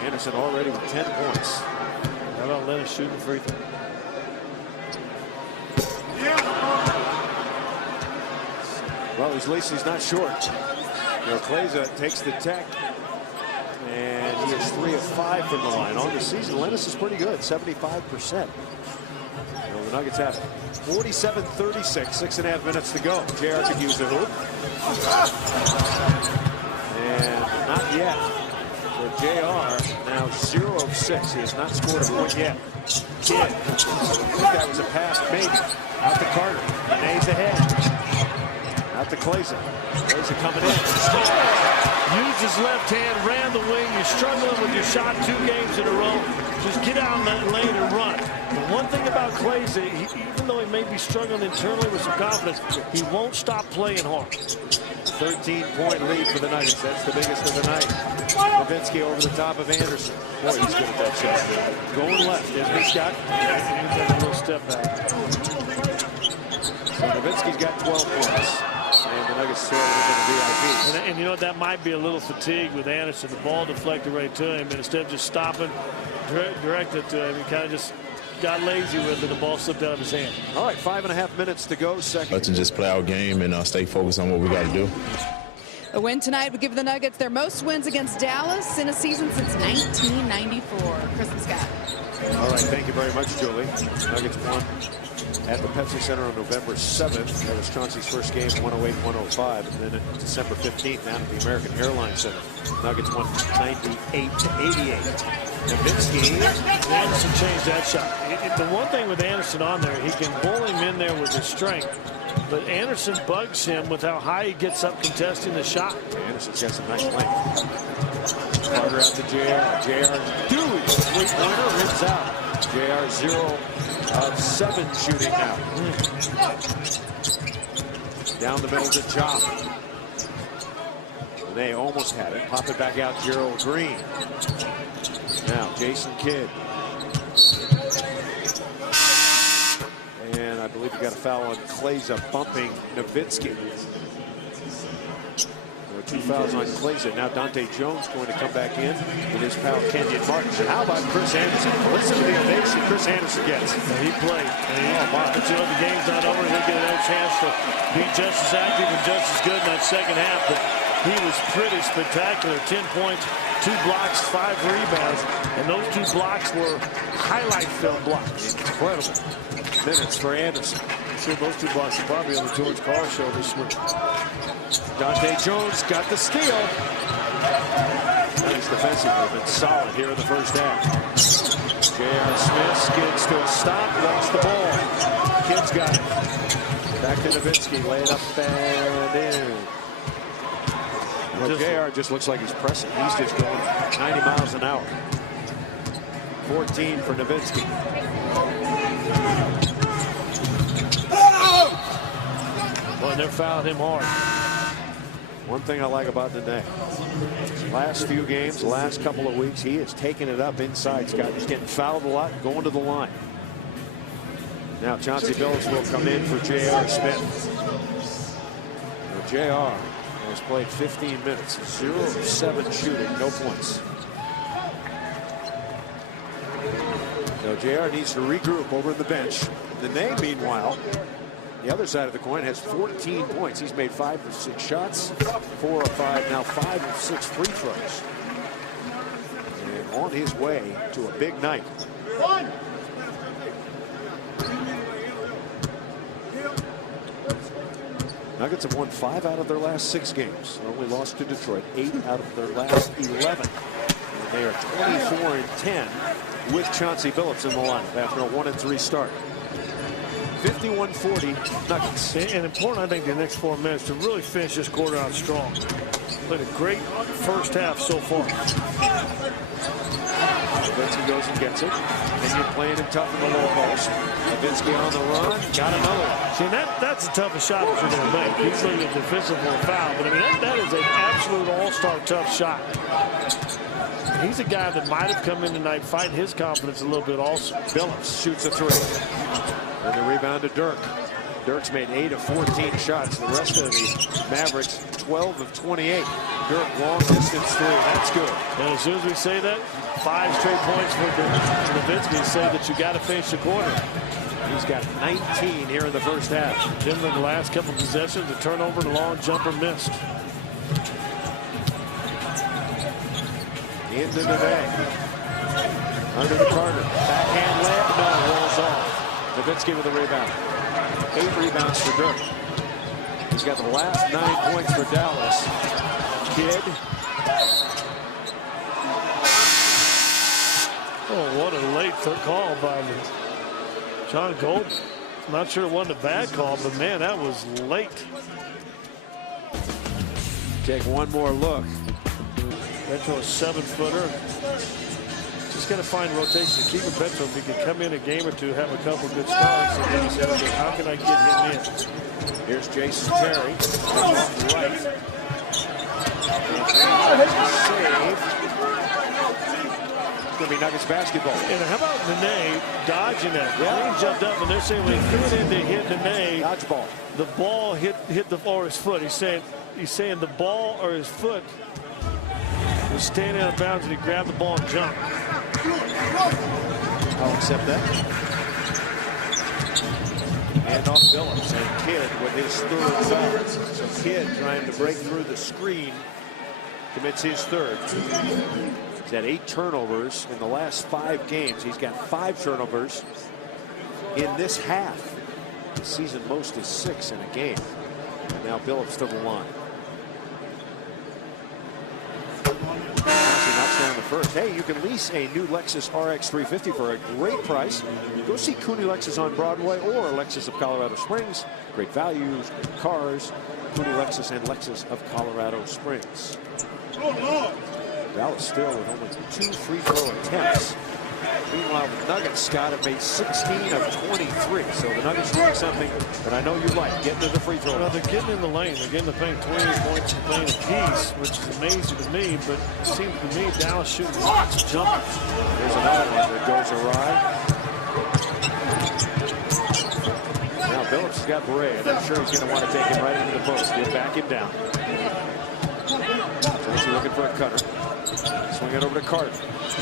Andersen already with 10 points. How about Lennon shooting the free throw? Well, at least he's not short. Kleza takes the tech. And he is 3 of 5 from the line. On the season, Lennis is pretty good, 75%. Well, the Nuggets have 47-36, 6.5 minutes to go. JR could use the hoop. And And not yet. So JR now 0 of 6. He has not scored a point yet. Kidd. I think that was a pass, maybe. Out to Carter. Nene's ahead. Out to Clason. Clason coming in. Used his left hand, ran the wing. You're struggling with your shot 2 games in a row. Just get out in that lane and run. The one thing about Clason, even though he may be struggling internally with some confidence, he won't stop playing hard. 13-point lead for the Nuggets. That's the biggest of the night. Nowitzki over the top of Andersen. Boy, he's good at that shot. Going left, isn't he, Scott? He's got a little step back. So Nowitzki's got 12 points. And the Nuggets throw it into the VIP. And you know, that might be a little fatigue with Andersen. The ball deflected right to him. And instead of just stopping, directed to him, he kind of just got lazy with it. The ball slipped out of his hand. All right, 5.5 minutes to go. Second. To just play our game and stay focused on what we got to do. A win tonight would give the Nuggets their most wins against Dallas in a season since 1994. Chris and Scott. All right, thank you very much, Julie. Nuggets won at the Pepsi Center on November 7th. That was Chauncey's first game, 108-105. And then December 15th, down at the American Airlines Center. Nuggets won 98-88. Nowitzki. Andersen changed that shot. The one thing with Andersen on there, he can bull him in there with his strength. But Andersen bugs him with how high he gets up contesting the shot. Andersen's got some nice length. Carter out to JR. JR, Dewey, three-pointer, rips out. JR 0 of 7 shooting now. Down the middle to Chop. They almost had it. Pop it back out, Gerald Green. Now, Jason Kidd. And I believe we got a foul on Claza bumping Nowitzki. There were 2 fouls on Claza. Now Dante Jones going to come back in with his pal Kenyon Martin. And how about Chris Andersen? Listen to the ovation Chris Andersen gets. Now, he played. But you know, the game's not over. He'll get another chance to be just as active and just as good in that second half. But he was pretty spectacular. 10 points, 2 blocks, 5 rebounds. And those 2 blocks were highlight film blocks. Incredible minutes for Andersen. See, those 2 blocks are probably on the George Carr show this week. Dante Jones got the steal. Nuggets defensively have been solid here in the first half. J.R. Smith skids to a stop, lost the ball. Kidd's got it. Back to Nowitzki, lay it up and in. Well, JR just looks like he's pressing. He's just going 90 miles an hour. 14 for Nowitzki. Well, they're fouling him hard. One thing I like about Nene, last few games, last couple of weeks, he has taken it up inside. Scott, he's getting fouled a lot, going to the line. Now Chauncey Billups will come in for J.R. Smith. Now, J.R. has played 15 minutes, 0 of 7 shooting, no points. So JR needs to regroup over the bench. Nene, meanwhile, the other side of the coin, has 14 points. He's made 5 of 6 shots, 4 of 5, now 5 of 6 free throws. And on his way to a big night. Nuggets have won 5 out of their last 6 games. Only lost to Detroit 8 out of their last 11. And they are 24-10 with Chauncey Billups in the lineup after a 1-3 start. 51-40 Nuggets. And important, I think, the next 4 minutes to really finish this quarter out strong. Played a great first half so far. Nowitzki goes and gets it. And you're playing him tough in the low post. Nowitzki on the run. Got another one. See, that's the toughest shot that you're going to make. He's looking at defensive for a foul. But, I mean, that is an absolute all-star tough shot. He's a guy that might have come in tonight fighting his confidence a little bit also. Billups shoots a 3. And the rebound to Dirk. Dirk's made 8 of 14 shots. The rest of the Mavericks, 12 of 28. Dirk, long distance 3. That's good. And as soon as we say that, 5 straight points for Nowitzki say that you got to finish the quarter. He's got 19 here in the first half. Denver, the last couple of possessions, a turnover and a long jumper missed. Into Nene. Under the Carter. Backhand layup. No, rolls off. Nowitzki with a rebound. 8 rebounds for Dirk. He's got the last 9 points for Dallas. Kidd Oh, what a late call by John Gold. I'm not sure it wasn't a bad call, but man, that was late. Take one more look. Betro, a 7-footer. Just got to find rotation to keep him. Betro, if he can come in a game or two, have a couple good starts, and then he said, okay, how can I get him in? Here's Jason Terry. Right. Save. It's going to be Nuggets basketball. And how about Nene dodging that? Yeah. He jumped up, and they're saying when he threw it in to hit Nene, Dodgeball. the ball hit the floor, his foot. He's saying the ball or his foot was standing out of bounds, and he grabbed the ball and jumped. I'll accept that. And off Billups, and Kidd with his third foul. So Kidd trying to break through the screen, commits his third. He's had 8 turnovers in the last 5 games. He's got 5 turnovers in this half. The season most is 6 in a game. And now Billups to the line. Knocks down the first. Hey, you can lease a new Lexus RX 350 for a great price. Go see Cooney Lexus on Broadway or Lexus of Colorado Springs. Great values, great cars. Cooney Lexus and Lexus of Colorado Springs. Dallas still with only 2 free throw attempts. Meanwhile, the Nuggets, Scott, have made 16 of 23. So the Nuggets doing something that I know you like, getting to the free throw. Well, they're getting in the lane. They're getting to paint 28 points a lane apiece, which is amazing to me. But it seems to me Dallas shooting lots of jumpers. There's another one that goes awry. Now Billups has got Bray, and I'm sure he's going to want to take him right into the post. He'll back him down. Tracy looking for a cutter. Swing it over to Carter.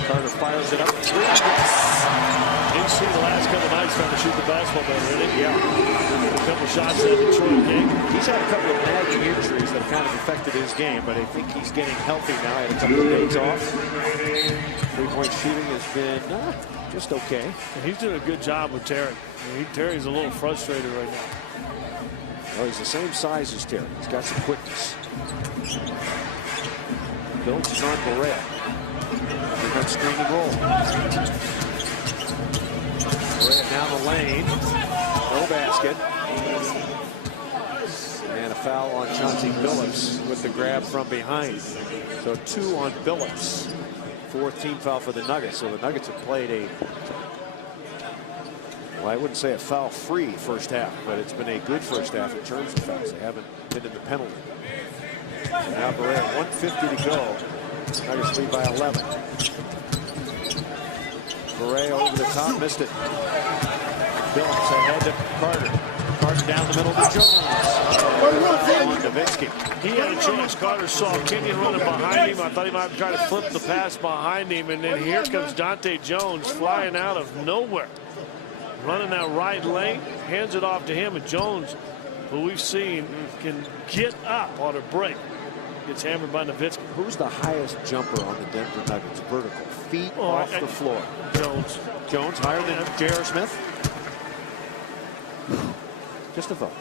Carter fires it up. Didn't see the last couple nights trying to shoot the basketball better, did he? Yeah. A couple shots in the Detroit game. He's had a couple of nagging injuries that have kind of affected his game, but I think he's getting healthy now. He had a couple of days off. 3-point shooting has been just okay. And he's doing a good job with Terry. I mean, Terry's a little frustrated right now. Well, he's the same size as Terry. He's got some quickness. Billups is on Barea. Here comes screen and roll. Barea down the lane. No basket. And a foul on Chauncey Billups with the grab from behind. So 2 on Billups. 4th team foul for the Nuggets. So the Nuggets have played a, well, I wouldn't say a foul-free first half, but it's been a good first half in terms of fouls. They haven't been in the penalty. Now Barea, 1:50 to go. Nuggets lead by 11. Barea over the top, missed it. Billups ahead to Carter. Carter down the middle to Jones. On Nowitzki. He had a chance. Carter saw Kenyon running behind him. I thought he might try to flip the pass behind him, and then here comes Dante Jones flying out of nowhere. Running that right lane, hands it off to him, and Jones, who we've seen, can get up on a break. Gets hammered by Nowitzki. Who's the highest jumper on the Denver Nuggets? Vertical. Feet off the floor. Jones. Jones higher than J.R. Smith? Just a thought.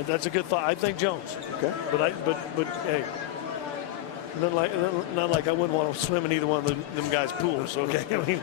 That's a good thought. I think Jones. Okay. But hey, not like I wouldn't want to swim in either one of them guys' pools. Okay. I mean,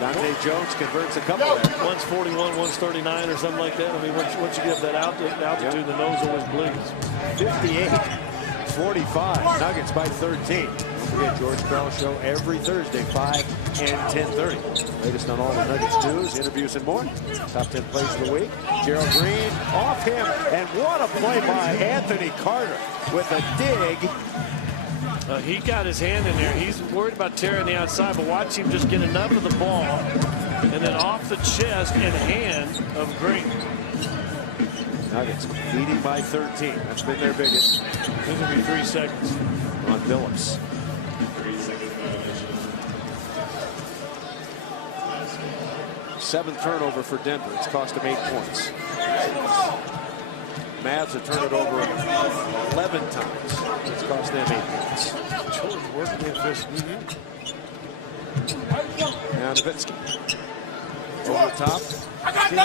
Dante Jones converts a couple there. One's 41, one's 39 or something like that. I mean, once you get up that altitude, the nose always bleeds. 58-45. Nuggets by 13. Don't forget George Karl Show every Thursday, 5 and 10:30. Latest on all the Nuggets news, interviews, and more. Top 10 plays of the week. Gerald Green off him, and what a play by Anthony Carter with a dig. He got his hand in there. He's worried about tearing the outside, but watch him just get enough of the ball and then off the chest and hand of Green. Nuggets leading by 13. That's been their biggest. This will be 3 seconds on Billups. Seventh turnover for Denver. It's cost them 8 points. Mavs have turned it over 11 times. It's cost them 8 points. Jordan working the official. Now Nowitzki. Over the top. See, I think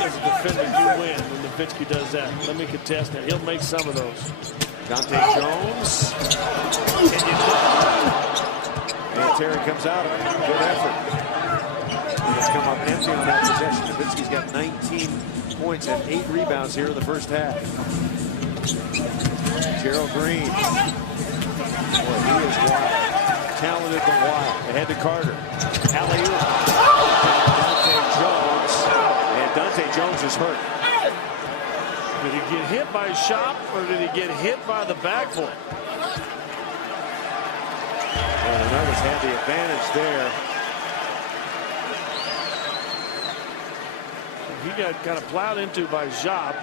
as a defender, you win when Nowitzki does that. Let me contest that. He'll make some of those. Dante Jones. And Terry comes out of it. Good effort. He's come up empty on that possession. Nowitzki's got 19 points and 8 rebounds here in the first half. Gerald Green. Boy, he is wild. Talented but wild. Ahead to Carter. Alley-oop. Dante Jones. And Dante Jones is hurt. Did he get hit by a shot or did he get hit by the backboard? Well, the Nuggets had the advantage there. He got kind of plowed into by Job.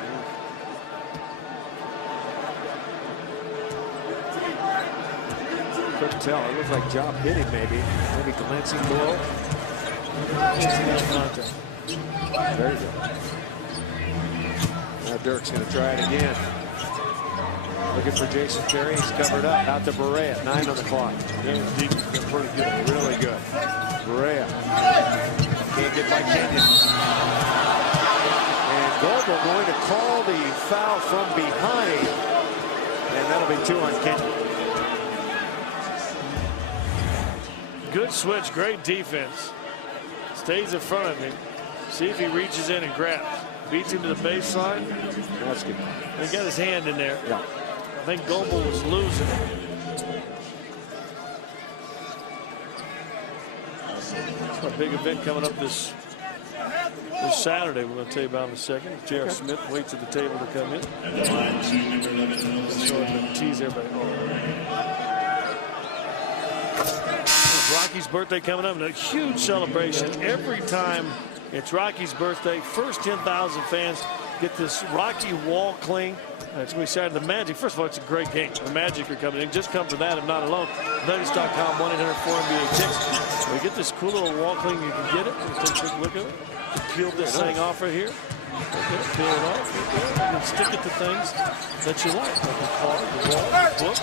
Couldn't tell. It looked like Job hit him maybe. Maybe glancing below. Very good. Now Dirk's going to try it again. Looking for Jason Terry. He's covered up. Out to Berea. 9 on the clock. Game's deep. Pretty good. Really good. Berea. Can't get by Kenyon. And Goldberg going to call the foul from behind. And that'll be 2 on Kenyon. Good switch. Great defense. Stays in front of him. See if he reaches in and grabs. Beats him to the baseline. That's good. He got his hand in there. Yeah. I think Goebel was losing it. A big event coming up this Saturday. We're going to tell you about in a second. J.R. Smith waits at the table to come in. So tease everybody. It's Rocky's birthday coming up, and a huge celebration every time it's Rocky's birthday. First 10,000 fans get this Rocky wall cling. It's going to be Saturday. The Magic, first of all, it's a great game. The Magic are coming in. Just come for that, if not alone. Nuggets.com, 1-800-4NBA-TICKS. We get this cool little wall cling. You can get it. Take a quick look at it. Peel this thing off right here. Okay, peel it off. Okay. And stick it to things that you like the car, the wall, the book.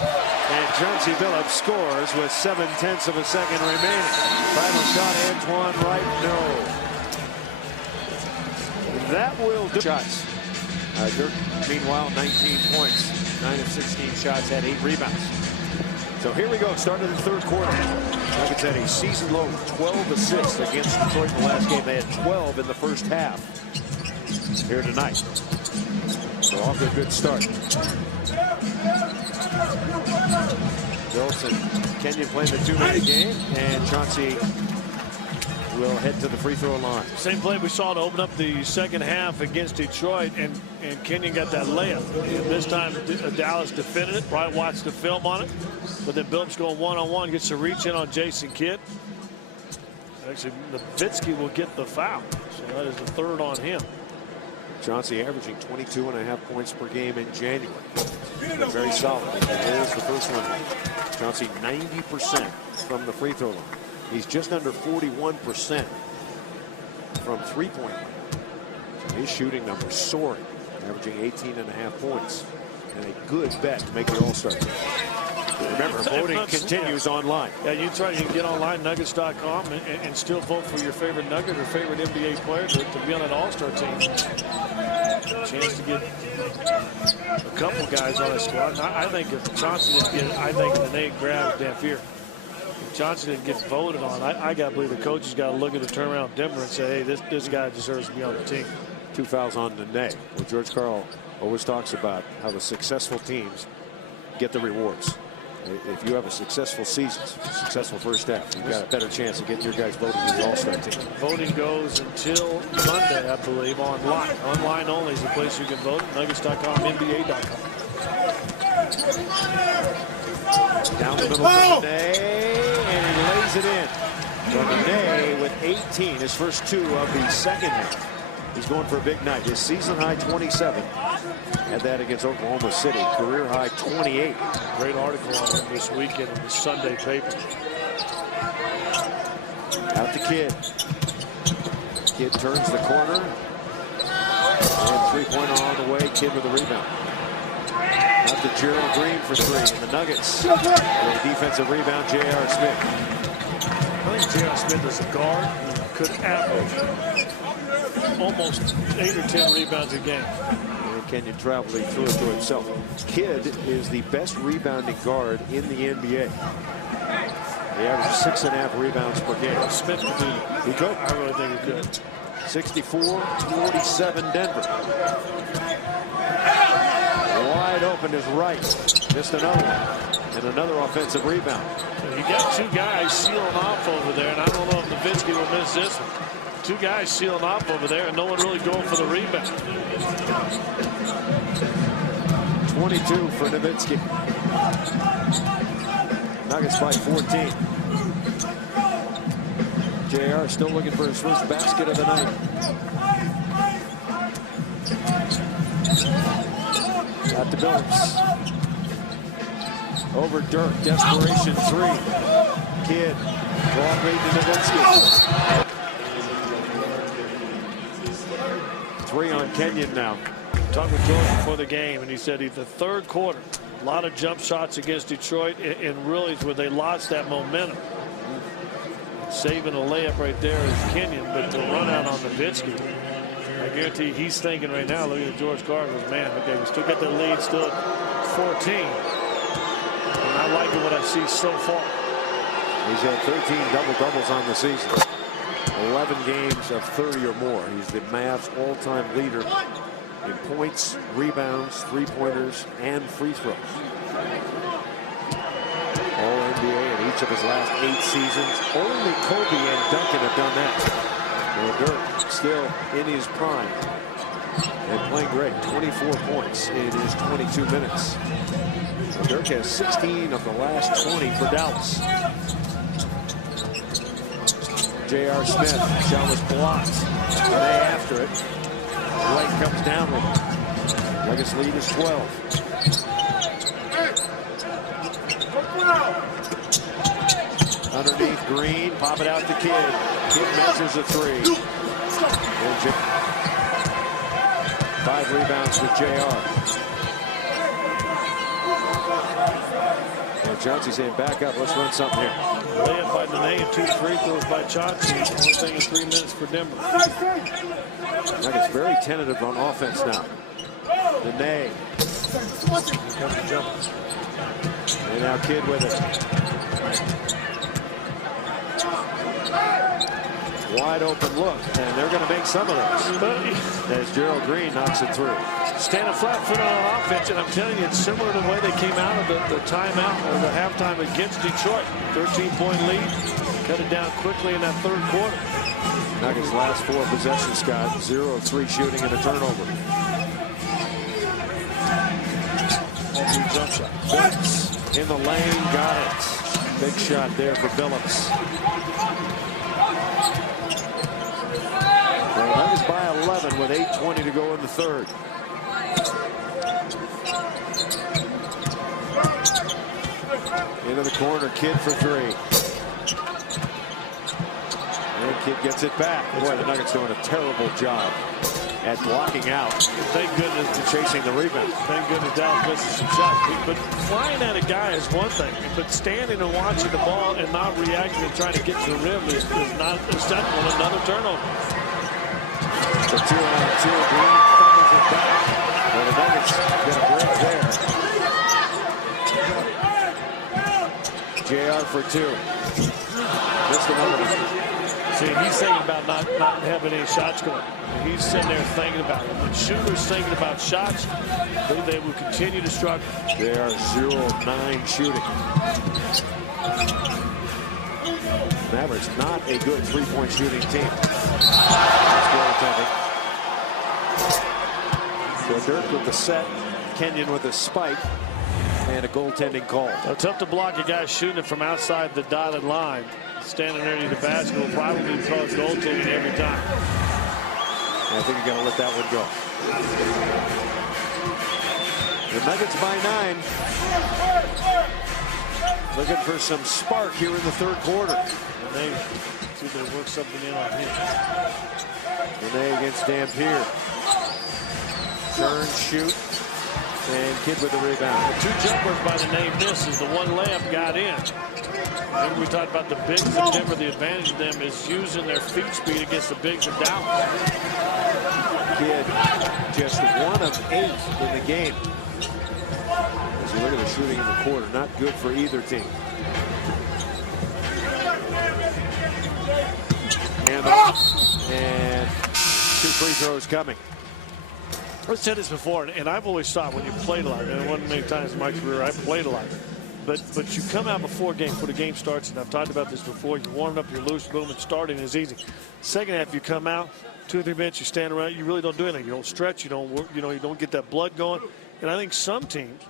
And Chauncey Billups scores with 7/10 of a second remaining. Final shot, Antoine Wright, no. That will do. Shots. Dirk, meanwhile, 19 points, 9 of 16 shots, had 8 rebounds. So here we go, start of the third quarter. Nuggets had a season low 12 assists against Detroit in the last game. They had 12 in the first half here tonight. So off to a good start. Billups and Kenyon playing the 2-minute game, and Chauncey will head to the free throw line. Same play we saw to open up the second half against Detroit, and Kenyon got that layup. And this time Dallas defended it. Probably watched the film on it. But then Billups going one-on-one, gets a reach in on Jason Kidd. Actually, Nowitzki will get the foul. So that is the third on him. Chauncey averaging 22.5 points per game in January. But very solid. There's the first one. Chauncey 90% from the free throw line. He's just under 41% from three-point line. So his shooting numbers soaring, averaging 18.5 points. And a good bet to make the All-Star team. Remember, voting continues online. Yeah, you can get online, Nuggets.com, and still vote for your favorite Nugget or favorite NBA player to be on that All-Star team. Chance to get a couple guys on that squad. I think if Chauncey didn't get it, I think Nene grabbed Dampier. If Chauncey didn't get voted on, I got to believe the coaches got to look at the turnaround of Denver and say, hey, this guy deserves to be on the team. 2 fouls on Nene. Well, George Karl always talks about how the successful teams get the rewards. If you have a successful season, successful first half, you've got a better chance of getting your guys voted to the All-Star team. Voting goes until Monday, I believe, online. Online only is the place you can vote. Nuggets.com, NBA.com. Down the middle for Nene, and he lays it in. So Nene with 18, his first 2 of the second half. He's going for a big night. His season high 27. Had that against Oklahoma City. Career high 28. Great article on him this weekend in the Sunday paper. Out to Kidd. Kidd turns the corner. And three-pointer on the way. Kidd with a rebound. Out to Gerald Green for 3. And the Nuggets with a defensive rebound, J.R. Smith. I think J.R. Smith is a guard. could average almost 8 or 10 rebounds a game. And Kenyon traveling through it to himself. Kidd is the best rebounding guard in the NBA. He averages 6.5 rebounds per game. Smith could do that. He could. I really think he could. 64-47 Denver. Wide open is Wright. Missed another one. And another offensive rebound. You got 2 guys sealing off over there, and I don't know if Nowitzki will miss this one. 2 guys sealing off over there, and no one really going for the rebound. 22 for Nowitzki. Nuggets by 14. JR still looking for his first basket of the night. At the Billups. Over Dirk, desperation 3. Kidd, long way to Nowitzki. 3 on Kenyon now. Talked with George before the game, and he said the third quarter, a lot of jump shots against Detroit, and really where they lost that momentum. Saving a layup right there is Kenyon, but to run out on Nowitzki, I guarantee you he's thinking right now, looking at George Carr, goes, man, okay, we still got the lead, still at 14. And I like what I see so far. He's had 13 double-doubles on the season. 11 games of 30 or more. He's the Mavs all-time leader in points, rebounds, three-pointers, and free throws. All-NBA in each of his last 8 seasons. Only Kobe and Duncan have done that. Well, Dirk still in his prime and playing great. 24 points in his 22 minutes. Well, Dirk has 16 of the last 20 for Dallas. J.R. Smith, shot was blocked. Nene after it. White comes down with him. Nuggets lead is 12. Underneath Green, pop it out to Kidd. Kidd measures a 3. 5 rebounds with J.R. Chauncey saying back up, let's run something here. Layup by Nene and 2 free throws by Chauncey. Only thing in 3 minutes for Denver. Nuggets very tentative on offense now. Nene. Here comes the jumper. And now Kidd with it. Wide open look, and they're going to make some of those. As Gerald Green knocks it through. Standing flat-footed on offense, and I'm telling you, it's similar to the way they came out of the timeout or the halftime against Detroit. 13-point lead, cut it down quickly in that third quarter. Nuggets last 4 possessions, Scott. 0 of 3 shooting and a turnover. Jump shot. Billups in the lane, got it. Big shot there for Billups. Well, Nuggets by 11 with 8:20 to go in the third. Into the corner, Kidd for 3. And Kidd gets it back. Boy, the Nuggets doing a terrible job at blocking out. Thank goodness to chasing the rebound. Thank goodness Dallas misses some shots. But flying at a guy is one thing, but standing and watching the ball and not reacting and trying to get to the rim is not acceptable. Another turnover. The 2-on-2, Green fumbles it back. Well, the Nuggets get a break there. JR for 2. Missed another one. See, he's thinking about not having any shots going. He's sitting there thinking about it. When shooters thinking about shots, they will continue to struggle. They are 0 of 9 shooting. Mavericks not a good 3-point shooting team. So Dirk with the set, Kenyon with a spike, and a goaltending call. Now, tough to block a guy shooting it from outside the dotted line. Standing there near the basket will probably cause goaltending every time. And I think you're going to let that one go. The Nuggets by 9. Looking for some spark here in the third quarter. And they see if they work something in on him. Nene against Dampier. Turn, shoot, And Kidd with the rebound. The 2 jumpers by the Nene misses. The 1 layup got in. Remember we talked about the bigs of Denver. The advantage of them is using their feet speed against the bigs of Dallas. Kidd just 1 of 8 in the game. As you look at the shooting in the quarter, not good for either team. And 2 free throws coming. I've said this before, and I've always thought when you played a lot, and it wasn't many times in my career I played a lot, but you come out before the game starts, and I've talked about this before. You warm up, you're loose, boom, and starting is easy. Second half, you come out 2 or 3 minutes, you stand around, you really don't do anything. You don't stretch, you don't work, you don't get that blood going. And I think some teams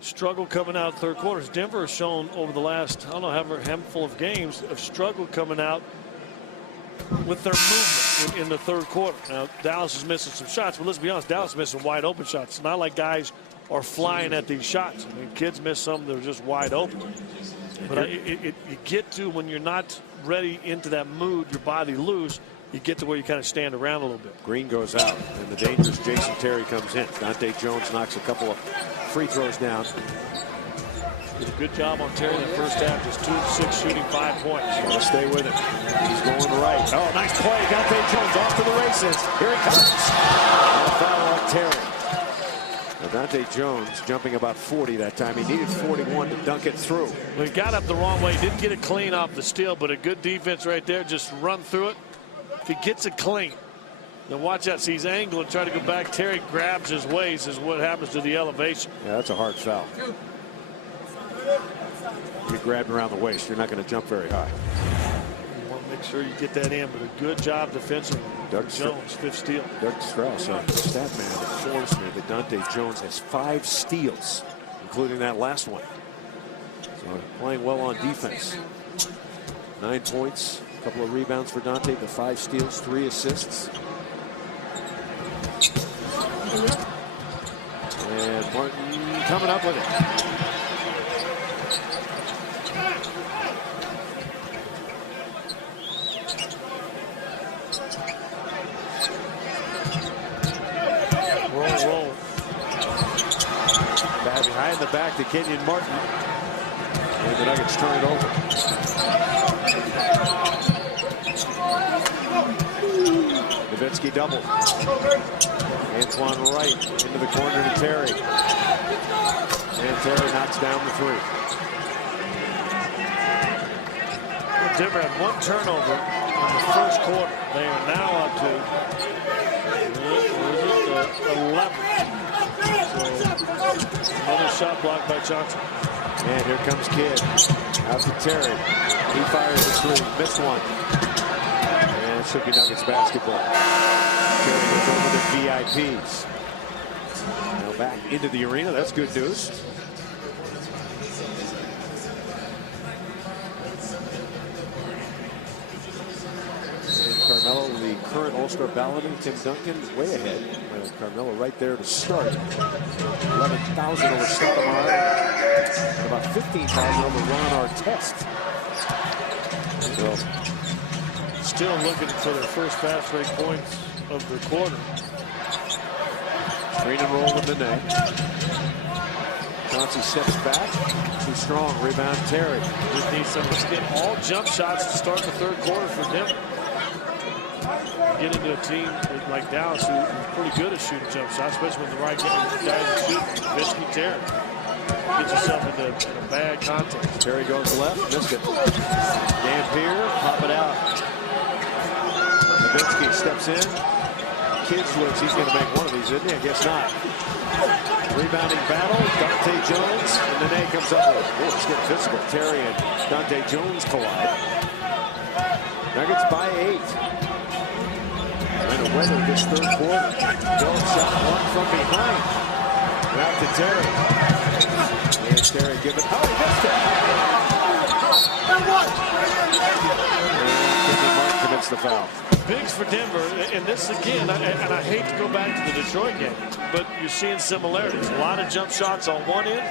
struggle coming out third quarters. Denver has shown over the last, I don't know, however handful of games of struggle coming out with their movement in the third quarter. Now, Dallas is missing some shots, but let's be honest, Dallas is missing wide open shots. It's not like guys are flying at these shots. I mean, kids miss some that are just wide open. But you get to, when you're not ready into that mood, your body loose, you get to where you kind of stand around a little bit. Green goes out, and the dangerous Jason Terry comes in. Dante Jones knocks a couple of free throws down. Did a good job on Terry in the first half, just 2 of 6 shooting 5 points. Well, stay with it. He's going right. Oh, nice play. Dante Jones off to the races. Here he comes. And a foul on Terry. Now, Dante Jones jumping about 40 that time. He needed 41 to dunk it through. Well, he got up the wrong way. Didn't get it clean off the steal, but a good defense right there. Just run through it. If he gets it clean, then watch out. See, he's angling, trying to go back. Terry grabs his waist, is what happens to the elevation. Yeah, that's a hard foul. You get grabbed around the waist, you're not going to jump very high. You want to make sure you get that in, but a good job defensively. Doug Jones, 5th steal. Doug Strauss, stat man, informs me that Dante Jones has 5 steals, including that last one. So playing well on defense. 9 points, a couple of rebounds for Dante, the 5 steals, 3 assists. And Martin coming up with it. Roll. Behind the back to Kenyon Martin. And the Nuggets turn it over. Nowitzki double. Antoine Wright into the corner to Terry. And Terry knocks down the 3. Denver had 1 turnover in the first quarter. They are now up to 11. So another shot blocked by Johnson. And here comes Kidd. Out to Terry. He fires a 3. Missed one. And should be Nuggets basketball. Terry goes over the VIPs. Now back into the arena. That's good news. Carmelo, the current All-Star balloting, Tim Duncan way ahead. Carmelo right there to start. 11,000 over Stoudemire. And about 15,000 over Ron Artest. So, still looking for their first fast break points of the quarter. Screen and roll with Nene. Chauncey steps back. Too strong. Rebound Terry. Just needs some skin. All jump shots to start the third quarter for Denver. Get into a team like Dallas who's pretty good at shooting jump shots, especially when the right guys are shooting. Nowitzki, Terry. Get yourself into a bad context. Terry goes left, missed it. Dampier, pop it out. Nowitzki steps in. Kidd looks, he's going to make one of these, isn't he? I guess not. Rebounding battle, Dante Jones, and Nene comes up with it. Oh, it's getting physical. Terry and Dante Jones collide. Nuggets by 8. Trying to weather this third quarter. Billups shot one from behind. Out to Terry. And Terry giving. Oh, he missed it. And Martin commits the foul. Bigs for Denver, and this again, and I hate to go back to the Detroit game, but you're seeing similarities. A lot of jump shots on one end,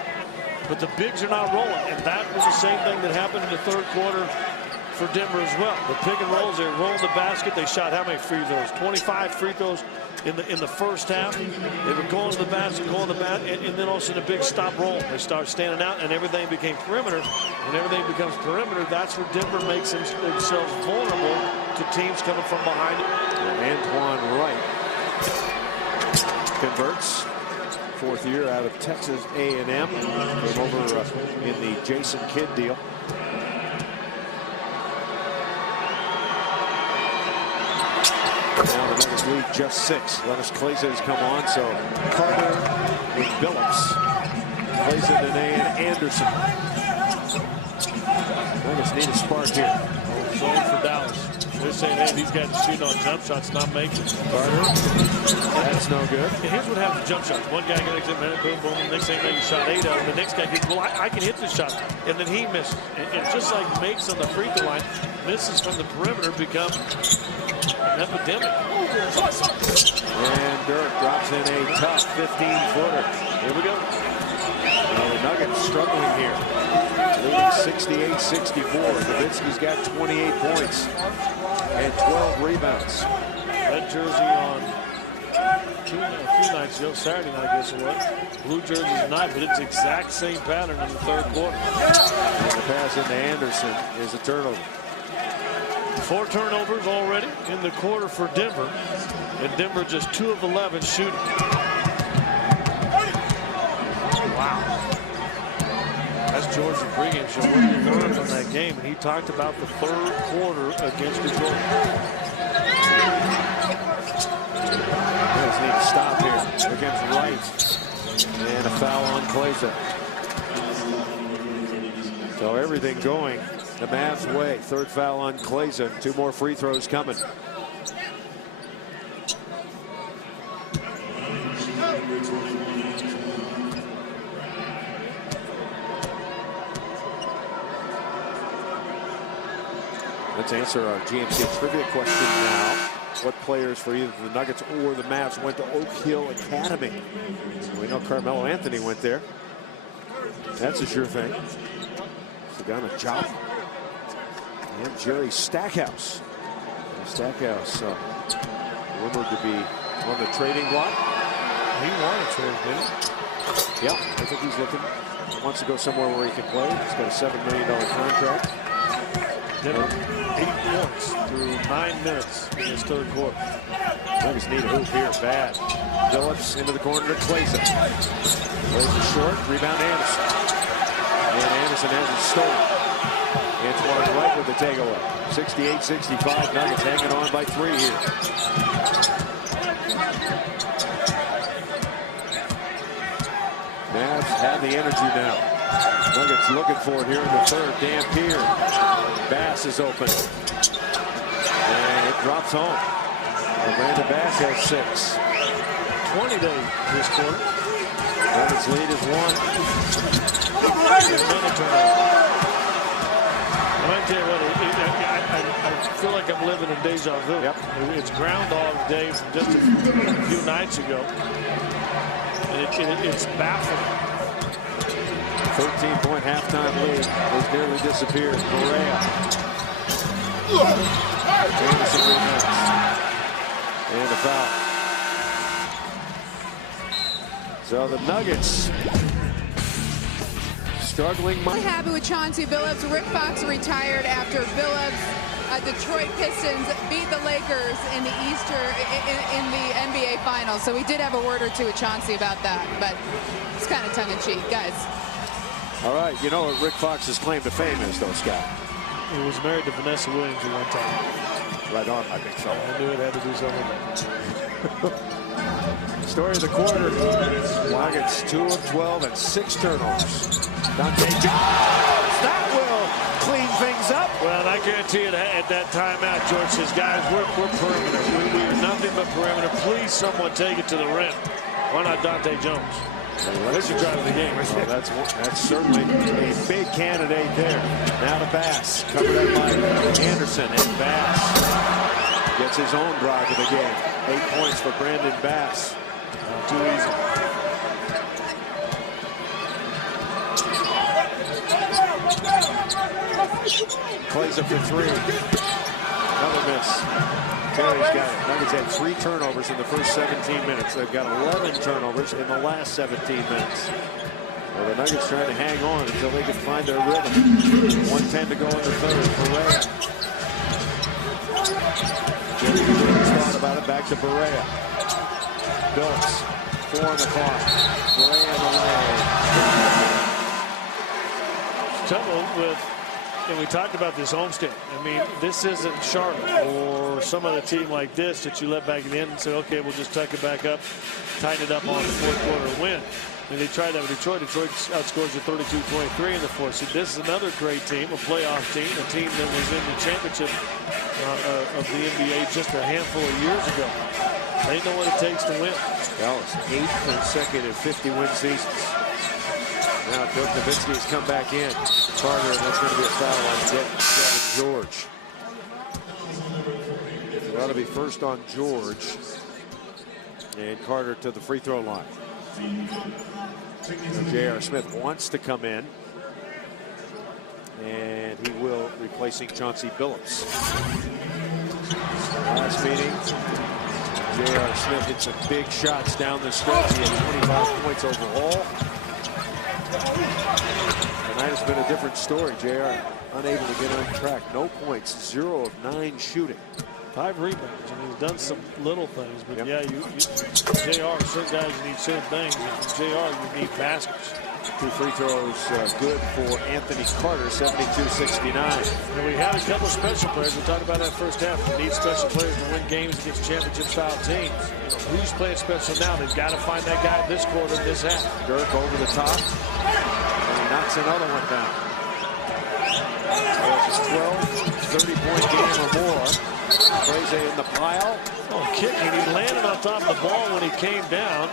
but the bigs are not rolling. And that was the same thing that happened in the third quarter for Denver as well. The pick and rolls, they're rolling the basket. They shot how many free throws? 25 free throws in the first half. They were going to the basket, and then all of a sudden a big stop roll. They start standing out, and everything became perimeter. When everything becomes perimeter, that's where Denver makes themselves vulnerable to teams coming from behind it. Antoine Wright converts. 4th year out of Texas A&M. Came over in the Jason Kidd deal. Now the Nuggets lead just 6. Lennis Klaize has come on, so Carter with Billups. Klaize, Nene, and Andersen. Nuggets need a spark here. Zone for Dallas. They're saying, hey, these guys are shooting on jump shots, not making. Carter, that's no good. And here's what happens with jump shots. One guy gets in, boom, boom. The next thing you shot 8 of them. The next guy gets, well, I can hit this shot. And then he misses. And just like makes on the free throw line, misses from the perimeter become an epidemic. And Dirk drops in a tough 15-footer. Here we go. Well, the Nuggets struggling here. Leading 68-64. Nowitzki's got 28 points and 12 rebounds. Red jersey on a few nights ago, Saturday night, I guess it was. Blue jersey tonight, but it's the exact same pattern in the 3rd quarter. And the pass into Andersen is a turnover. 4 turnovers already in the quarter for Denver, and Denver just 2 of 11 shooting. Wow. That's George's pregame show. What do you learn from that game? And he talked about the 3rd quarter against Detroit. Nuggets need to stop here against Wright. And a foul on Klaize. So everything going the Mavs' way. 3rd foul on Klaize. 2 more free throws coming. Let's answer our GMC trivia question now. What players for either the Nuggets or the Mavs went to Oak Hill Academy? We know Carmelo Anthony went there. That's a sure thing. Sagana Diop and Jerry Stackhouse. Stackhouse rumored to be on the trading block. He wanted trade, didn't he? Yeah, I think he's looking. Wants to go somewhere where he can play. He's got a $7 million contract. Denver, 8 points through 9 minutes in this 3rd quarter. Nuggets need a hoop here, bad. Billups into the corner to Klaize. Klaize short, rebound Andersen. And Andersen has it stolen. Antoine Wright with the takeaway. 68-65, Nuggets hanging on by 3 here. Mavs have the energy now. Nuggets looking for it here in the 3rd. Dampier. Bass is open. And it drops home. And Brandon Bass has 6. 20 to this quarter. Nuggets lead is 1. Another turnover. And I tell you what, I feel like I'm living in deja vu. Yep. It's Groundhog Day from just a few nights ago. And it's baffling. 13-point halftime lead has nearly disappeared. Correa. Andersen rebounds. And a foul. So the Nuggets struggling. We're happy with Chauncey Billups. Rick Fox retired after Billups. Detroit Pistons beat the Lakers in the in the NBA Finals. So we did have a word or two with Chauncey about that, but it's kind of tongue-in-cheek, guys. All right, you know what Rick Fox's claim to fame is, though, Scott? He was married to Vanessa Williams at one time. Right on, my big fella. I knew it had to do something. Story of the quarter. Nuggets 2 of 12 and 6 turnovers. Dante Jones! That will clean things up. Well, and I guarantee you at that timeout, George says, guys, we're perimeter. We are nothing but perimeter. Please, someone take it to the rim. Why not Dante Jones? This is driving the game. Well, that's certainly a big candidate there. Now to Bass, covered up by Andersen, and Bass gets his own drive of the game. 8 points for Brandon Bass. Too easy. Plays it for three. Another miss. Terry's got it. Nuggets had 3 turnovers in the first 17 minutes. They've got 11 turnovers in the last 17 minutes. Well, the Nuggets trying to hang on until they can find their rhythm. 1:10 to go in the third. Berea. Jerry thought about it. Back to Berea. Billups. 4 on the clock. Berea in the lane. Trouble with, and we talked about this homestand. I mean, this isn't Charlotte or some other team like this that you let back in the end and say, okay, we'll just tuck it back up, tighten it up on the fourth quarter win. And they tried that with Detroit. Detroit outscores at 32-23 in the fourth. So this is another great team, a playoff team, a team that was in the championship of the NBA just a handful of years ago. They know what it takes to win. Dallas, 8 consecutive 50-win seasons. Now Dirk Nowitzki has come back in. Carter, and that's going to be a foul on Devin George. It ought to be first on George. And Carter to the free throw line. J.R. Smith wants to come in. And he will, replacing Chauncey Billups. Last meeting, J.R. Smith hit some big shots down the stretch. He had 25 points overall. Tonight has been a different story. J.R. unable to get on track. No points. 0 of 9 shooting. 5 rebounds. I mean, he's done some little things, but yeah, J.R. certain guys you need certain things. And from J.R. you need baskets. 2 free throws good for Anthony Carter, 72-69. And we had a couple of special players. We talked about that first half. We need special players to win games against championship-style teams. You know, who's playing special now? They've got to find that guy this quarter, this half. Dirk over the top. And he knocks another one down. This is 12, 30-point game or more. Frazier in the pile. Oh, kicking. He landed on top of the ball when he came down.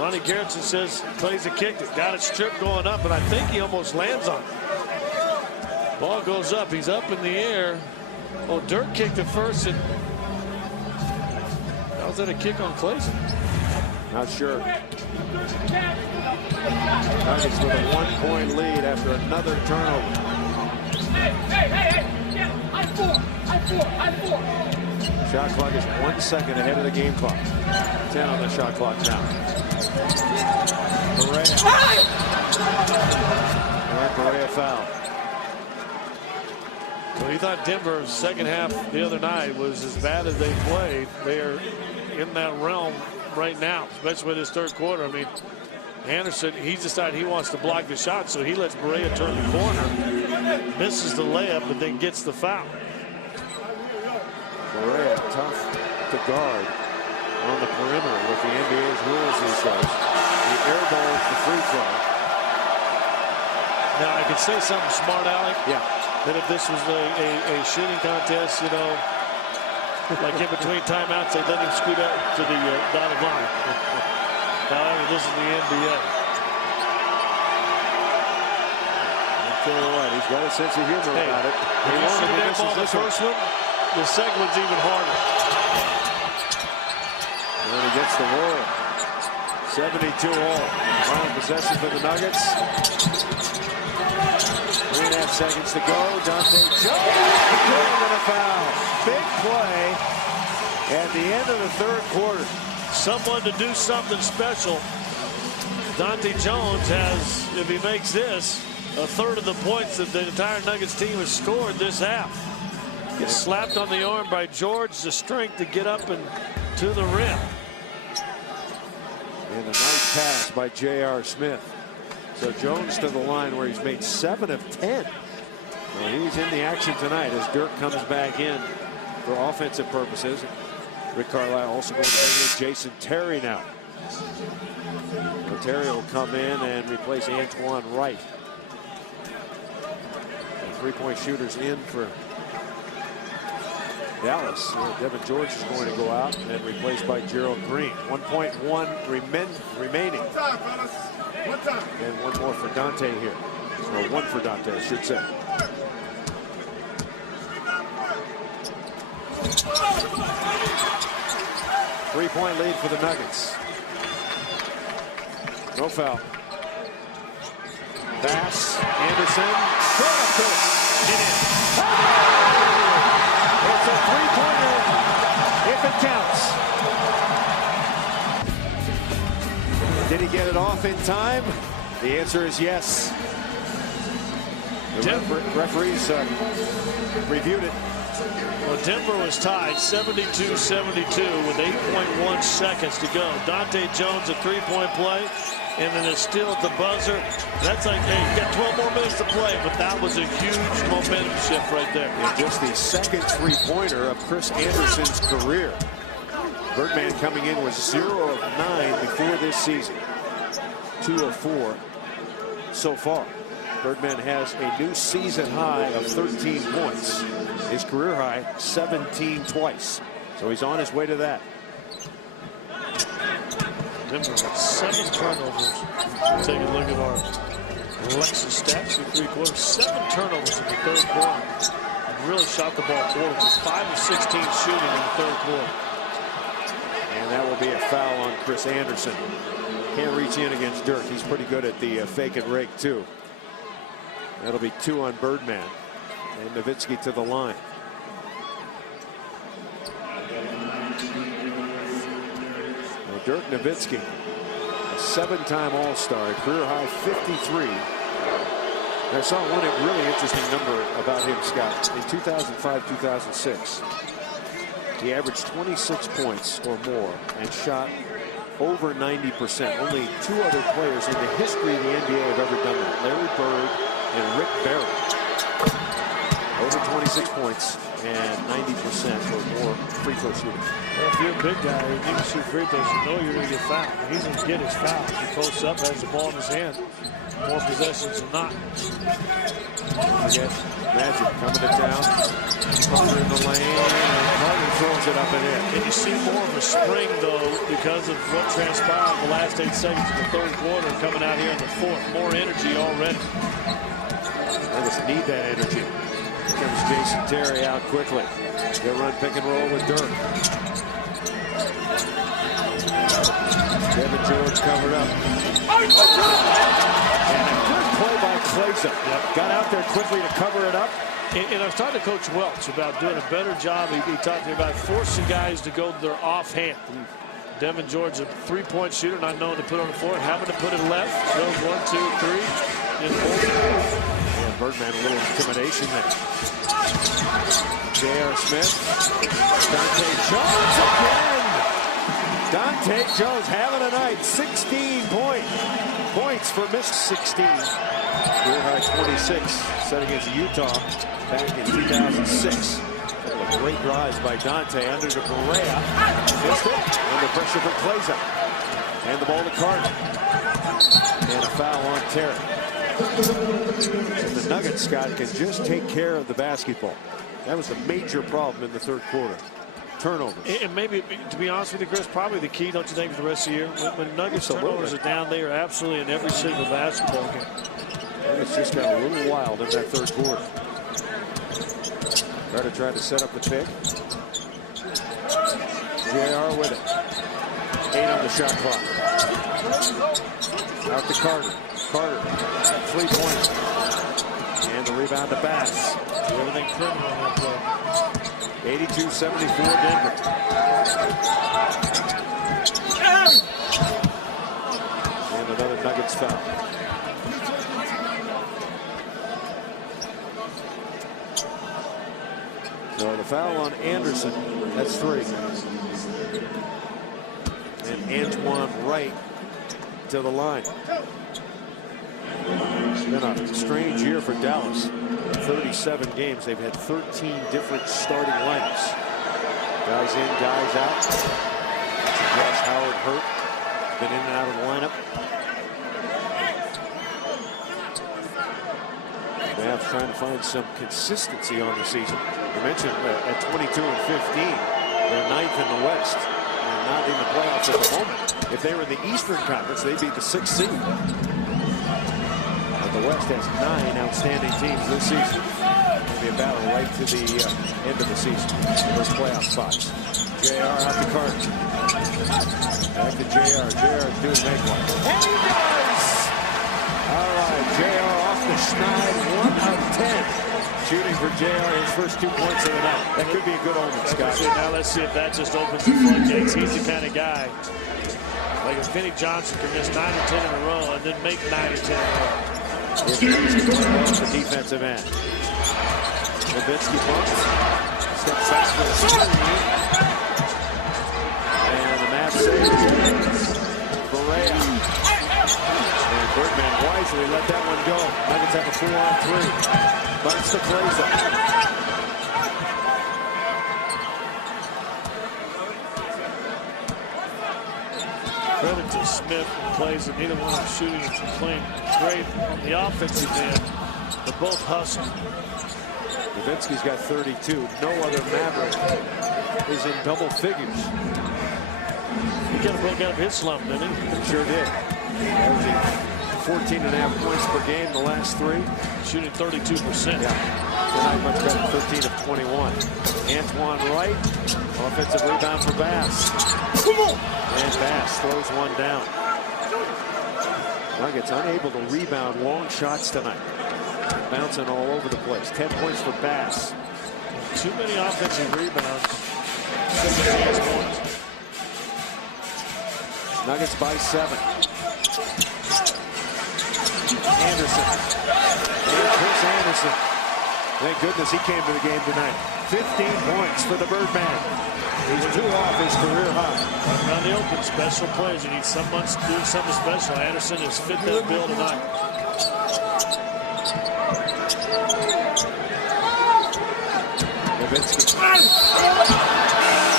Ronnie Garrettson says Clays kicked it. Got it stripped going up, but I think he almost lands on it. Ball goes up. He's up in the air. Oh, Dirk kicked it first. And how was that a kick on Clays? Not sure. Nuggets with a 1-point lead after another turnover. Shot clock is 1 second ahead of the game clock. 10 on the shot clock now. Berea. And Berea foul. Well, he thought Denver's second half the other night was as bad as they played. They're in that realm right now, especially with this third quarter. I mean, Andersen, he's decided he wants to block the shot, so he lets Berea turn the corner, misses the layup, but then gets the foul. Berea tough to guard on the perimeter with the NBA's rules these days. He airballs the free throw. Now I could say something smart, Alec. Yeah. That if this was a shooting contest, you know, like in between timeouts, they let him scoot up to the dotted line. However, this is the NBA. I'll tell you what, he's got a sense of humor about it. He won't see that ball the first one. The second one's even harder. And he gets the roll. 72 all. Final possession for the Nuggets. 3.5 seconds to go. Dante Jones and a foul. Big play at the end of the third quarter. Someone to do something special. Dante Jones has, if he makes this, a third of the points that the entire Nuggets team has scored this half. Gets slapped on the arm by George, the strength to get up and to the rim. And a nice pass by J.R. Smith. So Jones to the line where he's made 7 of 10. Well, he's in the action tonight as Dirk comes back in for offensive purposes. Rick Carlisle also going to bring in Jason Terry now. So Terry will come in and replace Antoine Wright. Three-point shooters in for Dallas. Devin George is going to go out and then replaced by Gerald Green. 1.1 remaining. And one more for Dante here. Or one for Dante, I should say. Three-point lead for the Nuggets. No foul. Pass. Andersen. Short of It's a three-pointer if it counts. Did he get it off in time? The answer is yes. The referees reviewed it. Well, Denver was tied 72-72 with 8.1 seconds to go. Dante Jones, a three-point play, and then a steal at the buzzer. That's like, hey, you got 12 more minutes to play, but that was a huge momentum shift right there. And just the second three-pointer of Chris Andersen's career. Birdman coming in was 0 of 9 before this season. 2 of 4 so far. Birdman has a new season high of 13 points. His career high, 17 twice. So he's on his way to that. Denver with 7 turnovers. We'll take a look at our Lexus stats through 3 quarters. 7 turnovers in the third quarter. And really shot the ball forward. It was 5 of 16 shooting in the third quarter. And that will be a foul on Chris Andersen. Can't reach in against Dirk. He's pretty good at the fake and rake too. That'll be 2 on Birdman. And Nowitzki to the line. Now Dirk Nowitzki, a 7-time All-Star, a career high 53. I saw one really interesting number about him, Scott. In 2005-2006, he averaged 26 points or more and shot over 90%. Only 2 other players in the history of the NBA have ever done that. Larry Bird and Rick Barry. Over 26 points and 90% or more free throw shooting. Well, if you're a big guy and you can shoot free throws, you know you're going to get fouled. He's going to get his foul. He posts up, has the ball in his hand. More possessions than not. Forget Magic coming to town. Carter in the lane. And Carter throws it up and in. And you see more of a spring, though, because of what transpired in the last 8 seconds of the third quarter coming out here in the fourth. More energy already. They just need that energy. Here comes Jason Terry out quickly. They'll run pick and roll with Dirk. Devin George covered up. And a good play by Klaiza. Got out there quickly to cover it up. And I was talking to Coach Welch about doing a better job. He talked to me about forcing guys to go to their offhand. Devin George, a three-point shooter, not known to put on the floor, having to put it left. Goes 1, 2, 3. And Birdman, a little intimidation there. J.R. Smith. Dante Jones again. Dante Jones having a night. 16 points for Miss 16. Career high 26. Set against Utah back in 2006. A great rise by Dante under to Correa. Missed it. Under pressure from Klaiza. And the ball to Carter. And a foul on Terry. And the Nuggets, Scott, can just take care of the basketball. That was a major problem in the third quarter. Turnovers. And maybe, to be honest with you, Chris, probably the key, don't you think, for the rest of the year? When Nuggets turnovers are down, they are absolutely in every single basketball game. Nuggets just got a little wild in that third quarter. Carter tried to set up the pick. JR with it. 8 on the shot clock. Out to Carter. Carter, 3-pointer. And the rebound to Bass. Everything criminal on that play. 82-74 Denver. And another Nuggets foul. So the foul on Andersen, that's 3. And Antoine Wright to the line. It's been a strange year for Dallas. In 37 games, they've had 13 different starting lineups. Guys in, guys out. Josh Howard hurt. Been in and out of the lineup. Mavs trying to find some consistency on the season. I mentioned at 22 and 15, they're 9th in the West. And not in the playoffs at the moment. If they were in the Eastern Conference, they'd be the 6th seed. The West has 9 outstanding teams this season. It'll be a battle right to the end of the season. Those playoff spots. JR out to Carter. Back to JR. JR due to make one. And he does! All right, JR off the schneid. 1 of 10. shooting for JR, his first 2 points of the night. That could be a good omen, Scott. Now let's see if that just opens the floodgates. He's the kind of guy, like if Vinnie Johnson can miss 9 or 10 in a row and then make 9 or 10 in a row. The defensive end. Nowitzki bumps. Steps back for the three. And the Mavs save. Correa. And Birdman wisely let that one go. Nuggets have a 4-on-3. Bunts to Claza. Credit to Smith and Claza. Neither one of them shooting and playing great on the offensive end. They're both hustling. Nowitzki's got 32. No other Maverick is in double figures. He kind of broke out of his slump, didn't he? Sure did. Averaging 14.5 points per game the last 3. Shooting 32%. Yeah. Tonight much better, 13 of 21. Antoine Wright, offensive rebound for Bass. Come on! And Bass throws one down. Nuggets unable to rebound long shots tonight. Bouncing all over the place. 10 points for Bass. Too many offensive rebounds. 7 points. Nuggets by 7. Andersen. And Chris Andersen. Thank goodness he came to the game tonight. 15 points for the Birdman. He's 2 off his career high. Around the open, special plays. You need someone doing something special. Andersen has fit that bill tonight. Nowitzki.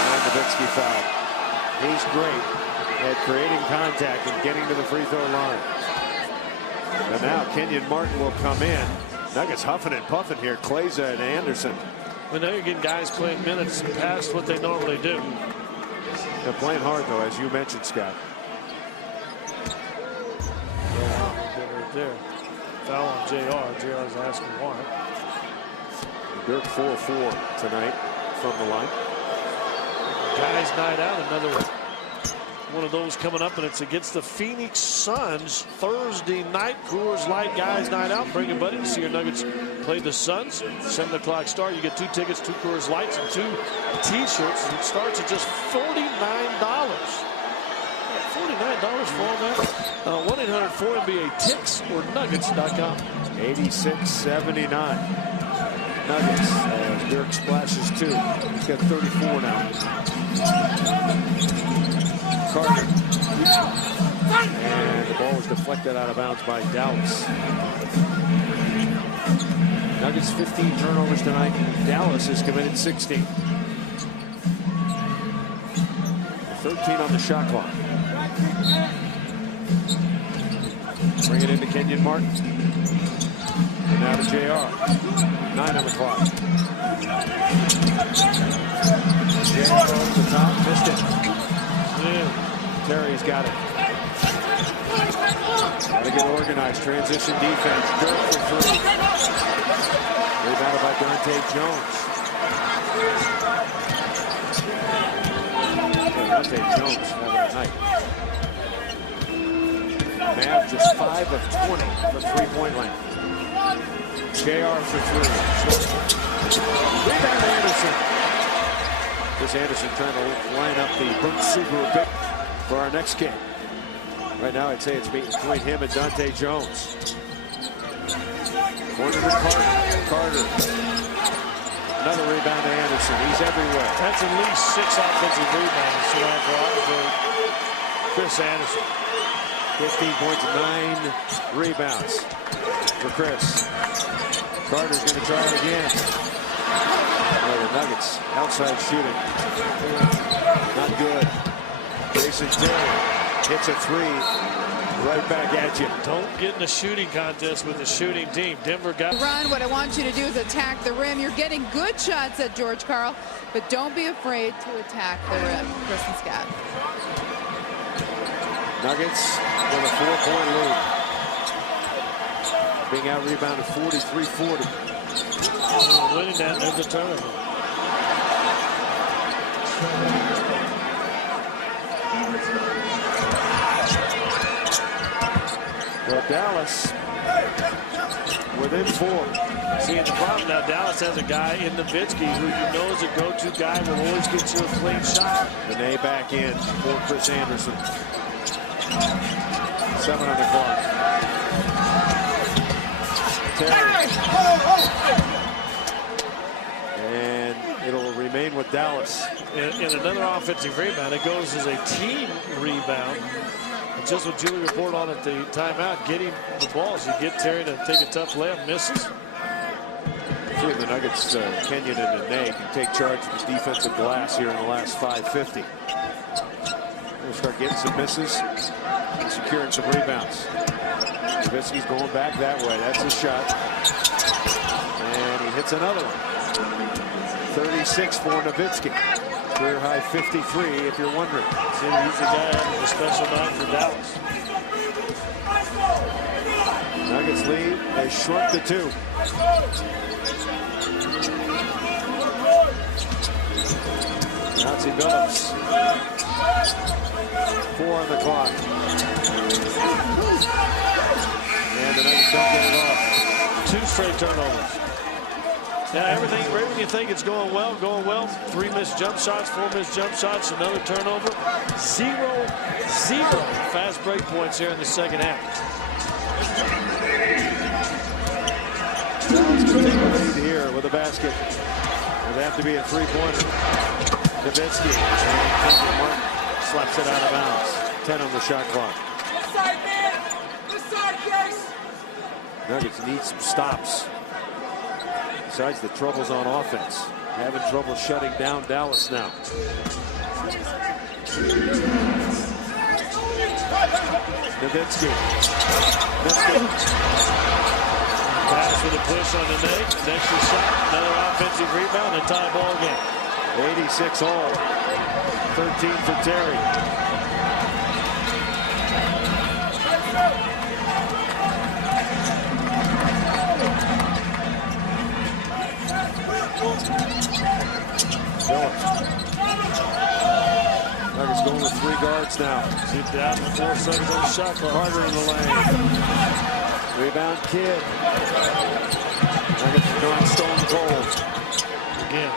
And Nowitzki foul. He's great at creating contact and getting to the free throw line. And now Kenyon Martin will come in. Nuggets huffing and puffing here. Claza and Andersen. Well, now you're getting guys playing minutes past what they normally do. They're playing hard, though, as you mentioned, Scott. Right there. Foul on JR. JR is asking why. Dirk 4-4 tonight from the line. Guys night out, another one of those coming up, and it's against the Phoenix Suns Thursday night. Coors Light guys night out. Bring your buddy to see your Nuggets play the Suns. 7 o'clock start. You get 2 tickets, 2 Coors Lights, and 2 T-shirts. It starts at just $49. $49 for all that. 1-800-4NBA-TICKS or Nuggets.com. 86-79. Nuggets as Dirk splashes 2. He's got 34 now. Carter. And the ball was deflected out of bounds by Dallas. Nuggets 15 turnovers tonight. Dallas has committed 16. 13 on the shot clock. Bring it into Kenyon Martin. And now to JR. 9 on the clock. JR over the top. Missed it. Terry's got it. Got to get organized. Transition defense. Dirk for 3. Rebounded by Dante Jones. Dante Jones having a night. Mav just 5 of 20 from 3-point line. JR for 3. Rebound to Andersen. This Andersen trying to line up the Burt Subaru pick for our next game. Right now, I'd say it's between him and Dante Jones. Corner to Carter. Another rebound to Andersen. He's everywhere. That's at least 6 offensive rebounds for Chris Andersen. 15 points, 9 rebounds for Chris. Carter's going to try it again. The Nuggets outside shooting. Not good. Jason Terry hits a 3. Right back at you. Don't get in a shooting contest with the shooting team. Denver got Run. What I want you to do is attack the rim. You're getting good shots at George Karl, but don't be afraid to attack the rim. Chris and Scott. Nuggets with a 4-point lead. Being out rebounded 43-40. Winning that, there's the turnover. Well, Dallas within 4. See, the problem now, Dallas has a guy in Nowitzki who you know is a go-to guy, will always get you a clean shot. Nene back in for Chris Andersen. 7 on the clock. Terry. And it'll remain with Dallas. In another offensive rebound, it goes as a team rebound. And just what Julie reported on at the timeout, getting the balls. You get Terry to take a tough layup, misses. Three of the Nuggets, Kenyon and Nene, can take charge of the defensive glass here in the last 5:50. We'll start getting some misses and securing some rebounds. Nowitzki's going back that way. That's a shot. And he hits another one. 36 for Nowitzki. Career high 53, if you're wondering. See, he's the guy having a special night for Dallas. Nuggets lead has shrunk to 2. Nazi Billups. 4 on the clock. And the Nuggets don't get it off. 2 straight turnovers. Now everything, right when you think it's going well. 3 missed jump shots, 4 missed jump shots, another turnover. 0 fast break points here in the second half. Dallas can take a lead here with a basket. It'll have to be a 3-pointer. Nowitzki and Martin slaps it out of bounds. 10 on the shot clock. Nuggets need some stops. Besides the troubles on offense, having trouble shutting down Dallas now. Nowitzki. Pass with a push on the Nene. Next shot, another offensive rebound, and tie ball game. 86 all. 13 for Terry. Billups. Nuggets going with 3 guards now. Keep down to 4 seconds on the shot clock. Carter in the lane. Rebound Kidd. Nuggets are going stone cold. Again.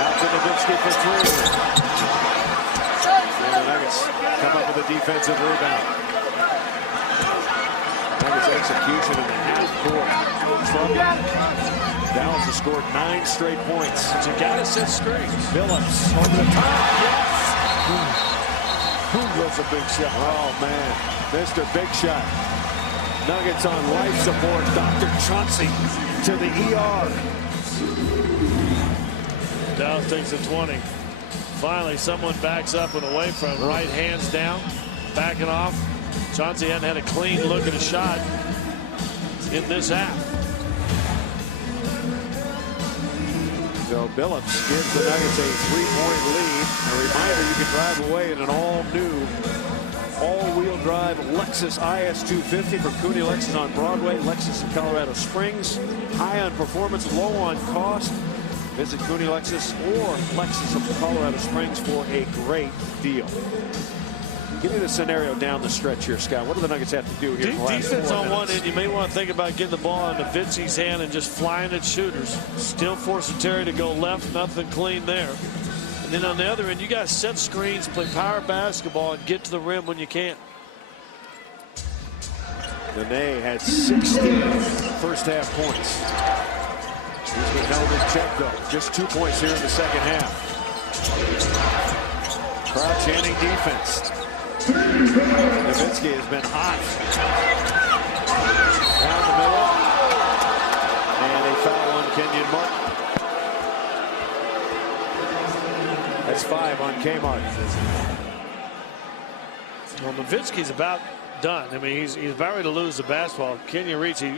Out to Nowitzki for 3. And the Nuggets come up with a defensive rebound. Nuggets execution in the half court. Trouble. Dallas has scored 9 straight points. But you gotta set screens. Billups over the top. Yes! Who was a big shot? Oh, man. Mr. Big Shot. Nuggets on life support. Dr. Chauncey to the ER. Dallas takes a 20. Finally, someone backs up and away from him. Right hands down, backing off. Chauncey hadn't had a clean look at a shot in this half. So Billups gives the Nuggets a 3-point lead. A reminder, you can drive away in an all-new, all-wheel drive Lexus IS 250 from Cooney Lexus on Broadway. Lexus in Colorado Springs. High on performance, low on cost. Visit Cooney Lexus or Lexus of Colorado Springs for a great deal. Give me the scenario down the stretch here, Scott. What do the Nuggets have to do here in the last 4 Defense on minutes? one end, you may want to think about getting the ball into Nowitzki's hand and just flying at shooters. Still forcing Terry to go left, nothing clean there. And then on the other end, you guys set screens, play power basketball, and get to the rim when you can. Nene had 16 first half points. He's been held in check, though. Just 2 points here in the second half. Crowd chanting defense. Nowitzki has been hot. Down the middle. And a foul on Kenyon Martin. That's 5 on Kmart. Well, Nowitzki's about done. I mean, he's about ready to lose the basketball. Kenyon Reach, he a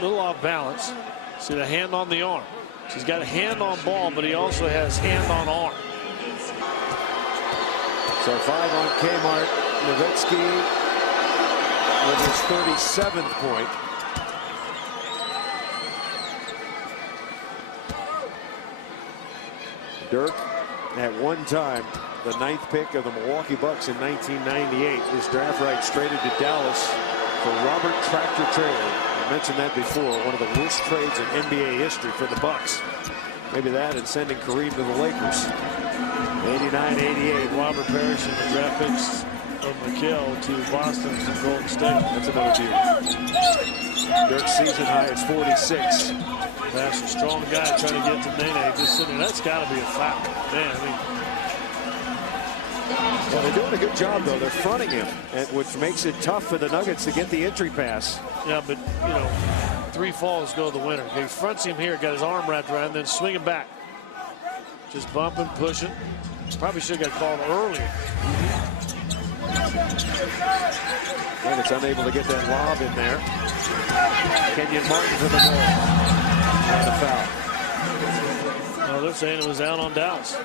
little off balance. See the hand on the arm. So he's got a hand on ball, but he also has hand on arm. So 5 on Kmart. Nowitzki with his 37th point. Dirk, at one time, the 9th pick of the Milwaukee Bucks in 1998. His draft rights traded to Dallas for Robert Tractor Trailer. I mentioned that before. One of the worst trades in NBA history for the Bucks. Maybe that and sending Kareem to the Lakers. 89-88. Robert Parrish and the draft picks of McHale to Boston from Golden State. That's another deal. Dirk's season high is 46. That's a strong guy trying to get to Nene. Just sitting there. That's got to be a foul. Man, I mean. Well, they're doing a good job, though. They're fronting him, which makes it tough for the Nuggets to get the entry pass. Yeah, but, you know, 3 falls go to the winner. He fronts him here, got his arm wrapped around, then swinging back. Just bumping, pushing. Probably should have got called earlier. Nuggets unable to get that lob in there. Kenyon Martin to the ball. And a foul. No, they're saying it was out on Dallas.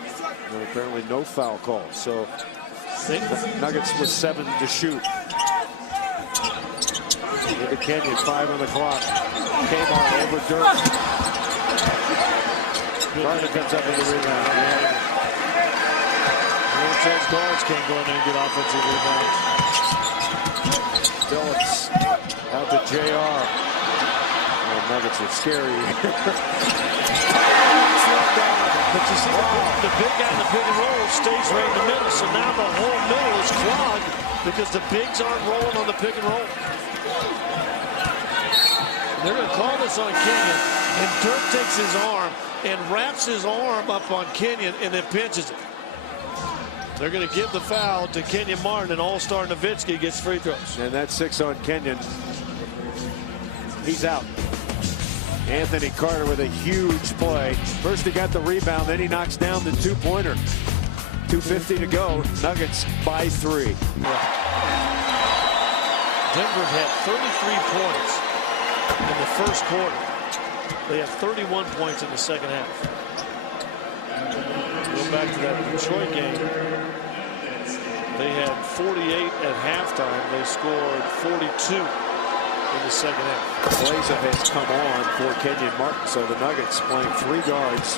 Well, apparently no foul call. So the Nuggets with 7 to shoot. Into Kenyon, 5 on the clock. Kmart over Dirk. Carter comes up with the rebound. Those guards can't go in there and get offensive rebounds. Billups out to JR. Oh, Nuggets are scary. But you see, the big guy in the pick and roll stays right in the middle. So now the whole middle is clogged because the bigs aren't rolling on the pick and roll. They're going to call this on Kenyon. And Dirk takes his arm and wraps his arm up on Kenyon and then pinches it. They're going to give the foul to Kenyon Martin, and all-star Nowitzki gets free throws. And that's 6 on Kenyon. He's out. Anthony Carter with a huge play. First he got the rebound, then he knocks down the 2-pointer. 2:50 to go. Nuggets by 3. Denver had 33 points in the first quarter. They have 31 points in the second half. Go back to that Detroit game. They had 48 at halftime. They scored 42 in the second half. Kleza has come on for Kenyon Martin. So the Nuggets playing 3 guards.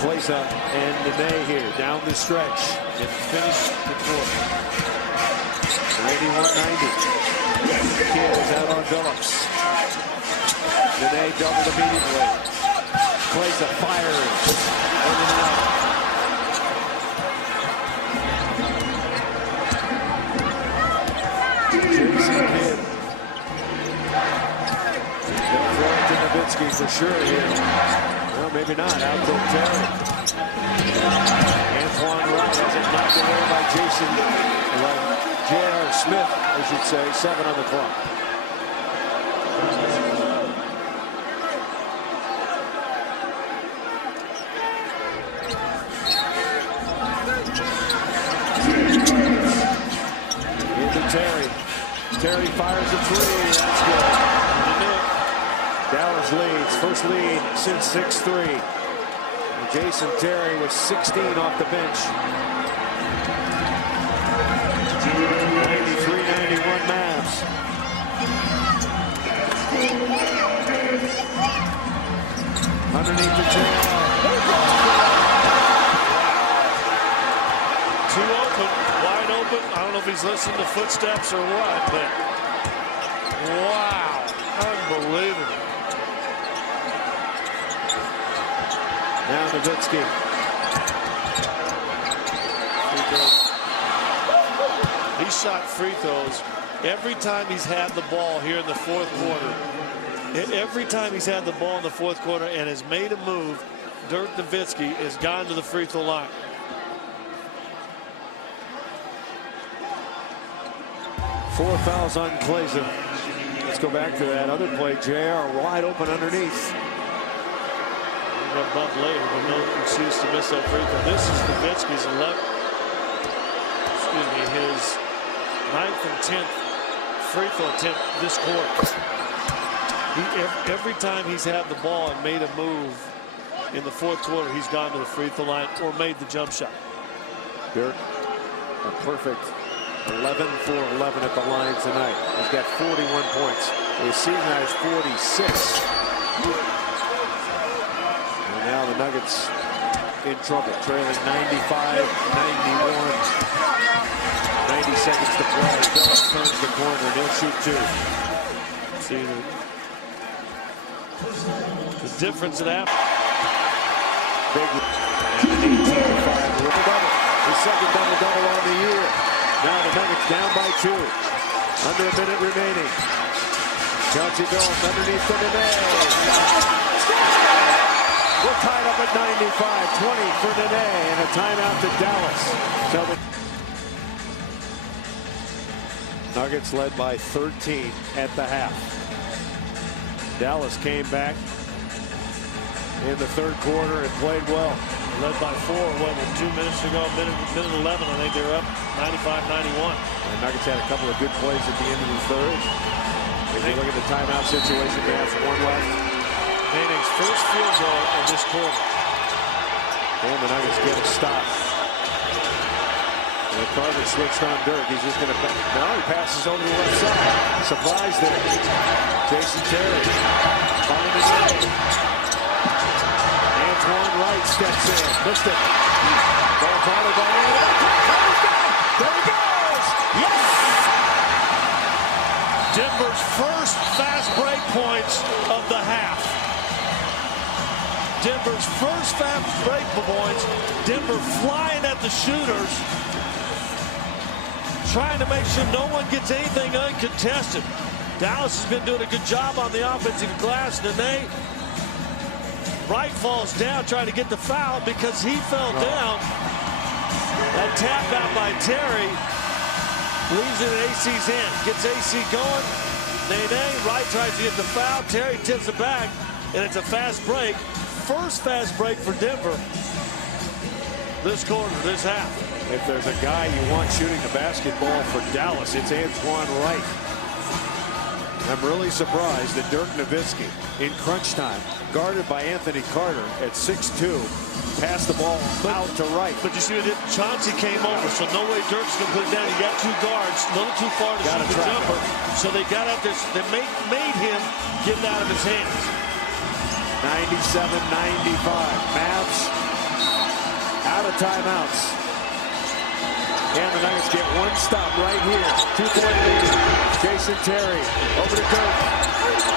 Kleza and Nene here down the stretch. And finish the quarter. 81-90. Kidd is out on Billups. Nene doubled immediately. Kleza fires. In and out. Jason Kidd. They'll throw it to Nowitzki for sure here. Well, maybe not. Out to Terry. Antoine Wright has it knocked away by Jason. J.R. Smith, I should say. 7 on the clock. Into Terry. Terry fires a 3. That's good. Dallas leads. First lead since 6-3. Jason Terry with 16 off the bench. 93-91 Mavs. Underneath the JR. Two open, wide open. I don't know if he's listening to footsteps or what, but wow, unbelievable. Now Nowitzki. He shot free throws every time he's had the ball here in the fourth quarter. Every time he's had the ball in the fourth quarter and has made a move, Dirk Nowitzki has gone to the free throw line. Four fouls on Kleza. Let's go back to that other play. JR wide open underneath. Got bumped later, but no excuse to miss that free throw. This is Nowitzki's his 9th and 10th free throw attempt this quarter. Every time he's had the ball and made a move in the fourth quarter, he's gone to the free throw line or made the jump shot. Dirk, a perfect 11 for 11 at the line tonight. He's got 41 points. His season high is 46. And now the Nuggets in trouble, trailing 95-91. 90 seconds to play. Billups turns the corner and he'll shoot 2. See, The difference at half. Big and an 18-5 double. His second double-double on the year. Now the Nuggets down by 2. Under a minute remaining. Chauncey Billups underneath the Nene. We're tied up at 95. 20 for Nene and a timeout to Dallas. So the Nuggets led by 13 at the half. Dallas came back in the third quarter and played well. Led by 4, what, 2 minutes to go, minute 11, I think they were up 95-91. The Nuggets had a couple of good plays at the end of the third. If you look at the timeout situation, they have 1 left. Nene's first field goal in this quarter. And the Nuggets get a stop. And Carter switched on Dirk. He's just going to, no, he passes over to the left side. Surprise there. Jason Terry. Finding Nene. Antoine Wright steps in. Missed it. Ball followed by Nene. There he goes. Yes! Denver's first fast break points of the half. Denver's first fast break points. Denver flying at the shooters, trying to make sure no one gets anything uncontested. Dallas has been doing a good job on the offensive glass. Nene Wright falls down trying to get the foul because he fell down. That tap out by Terry leaves it in AC's hand. Gets AC going. Nene Wright tries to get the foul. Terry tips it back, and it's a fast break. First fast break for Denver this quarter, this half. If there's a guy you want shooting the basketball for Dallas, it's Antoine Wright. I'm really surprised that Dirk Nowitzki, in crunch time, guarded by Anthony Carter at 6'2", passed the ball out to Wright. But you see what it did? Chauncey came over, so no way Dirk's going to put it down. You got 2 guards, a little too far to shoot the jumper. So they got out there. They made him get it out of his hands. 97-95. Mavs out of timeouts. And the Nuggets get 1 stop right here. 2-point lead. Jason Terry over to Dirk.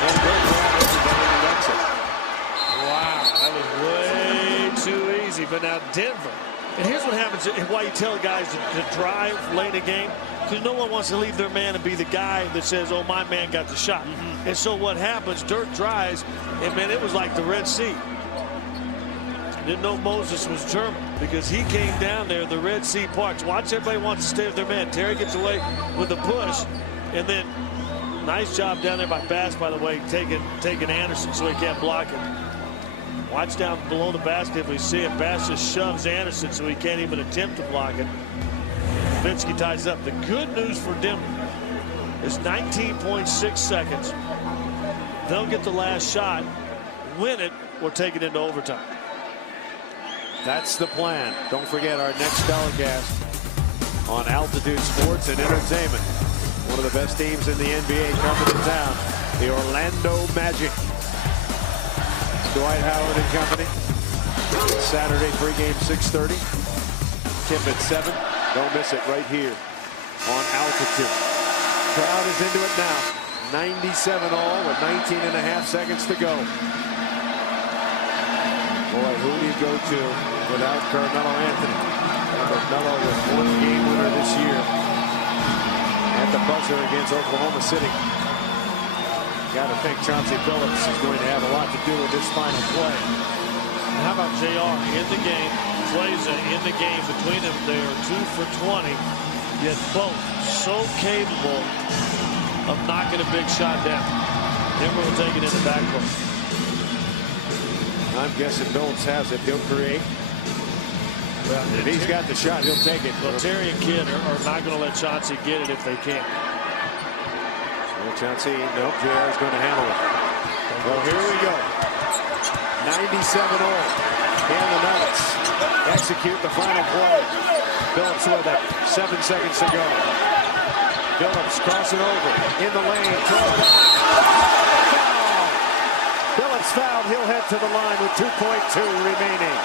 And Dirk around everybody and runs it. Wow, that was way too easy. But now Denver. And here's what happens, why you tell guys to drive late in a game. Because no one wants to leave their man and be the guy that says, oh, my man got the shot. And so what happens, Dirk drives, and man, it was like the Red Sea. Didn't know Moses was German because he came down there, the Red Sea parts. Watch, everybody wants to stay with their man. Terry gets away with the push, and then nice job down there by Bass, by the way, taking Andersen so he can't block it. Watch down below the basket if we see it. Bass just shoves Andersen so he can't even attempt to block it. Nowitzki ties up. The good news for Denver is 19.6 seconds. They'll get the last shot, win it, or take it into overtime. That's the plan. Don't forget our next telecast on Altitude Sports and Entertainment. One of the best teams in the NBA coming to town, the Orlando Magic. Dwight Howard and company. Saturday pregame 6:30. Tip at 7. Don't miss it right here on Altitude. Crowd is into it now. 97 all with 19.5 seconds to go. Boy, who do you go to without Carmelo Anthony? Carmelo with 1 game winner this year at the buzzer against Oklahoma City. Got to think Chauncey Billups is going to have a lot to do with this final play. How about JR in the game, plays in the game between them? They're 2 for 20, yet both so capable of knocking a big shot down. Denver will take it in the backcourt. I'm guessing Billups has it. He'll create. Well, if he's got the shot, he'll take it. Well, Terry and Kidd are not going to let Chauncey get it if they can. Well, Chauncey, nope, JR is going to handle it. Well, here we go. 97 all. And the Nuggets execute the final play. Billups with it. 7 seconds to go. Billups crossing over in the lane. Billups fouled. He'll head to the line with 2.2 remaining.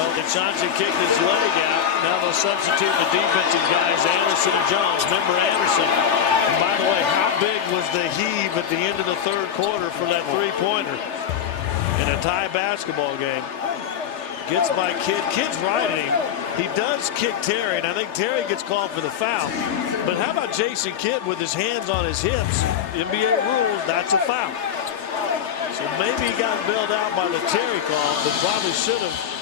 Well, Chauncey kicked his leg out. Now they'll substitute the defensive guys, Andersen and Jones. Remember Andersen. And by the way, how big was the heave at the end of the third quarter for that three-pointer in a tie basketball game? Gets by Kidd. Kidd's riding him. He does kick Terry, and I think Terry gets called for the foul. But how about Jason Kidd with his hands on his hips? NBA rules, that's a foul. So maybe he got bailed out by the Terry call, but probably should have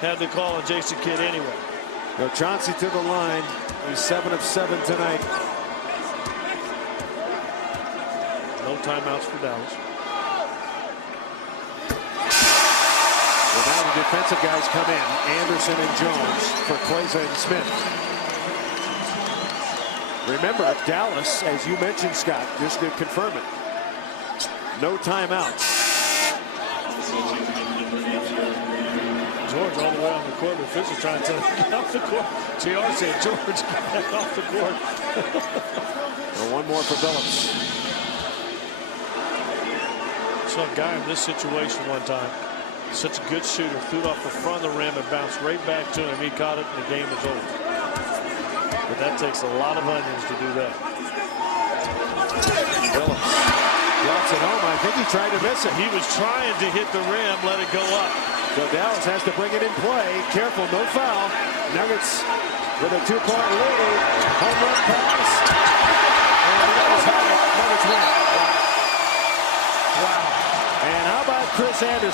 had the call on Jason Kidd anyway. Now Chauncey to the line. He's 7 of 7 tonight. No timeouts for Dallas. Well, now the defensive guys come in. Andersen and Jones for Kleza and Smith. Remember, Dallas, as you mentioned, Scott, just to confirm it, no timeouts. George all the way on the court. The official trying to tell him, get off the court. JR said, George, get back off the court. Well, one more for Billups. Saw a guy in this situation one time. Such a good shooter. Threw it off the front of the rim and bounced right back to him. He caught it and the game was over. But that takes a lot of onions to do that. Billups drops it home. I think he tried to miss it. He was trying to hit the rim, let it go up. So Dallas has to bring it in play. Careful, no foul. Nuggets with a 2-point lead. Home run pass. And Nuggets have it. Nuggets win. Wow. And how about Chris Andersen?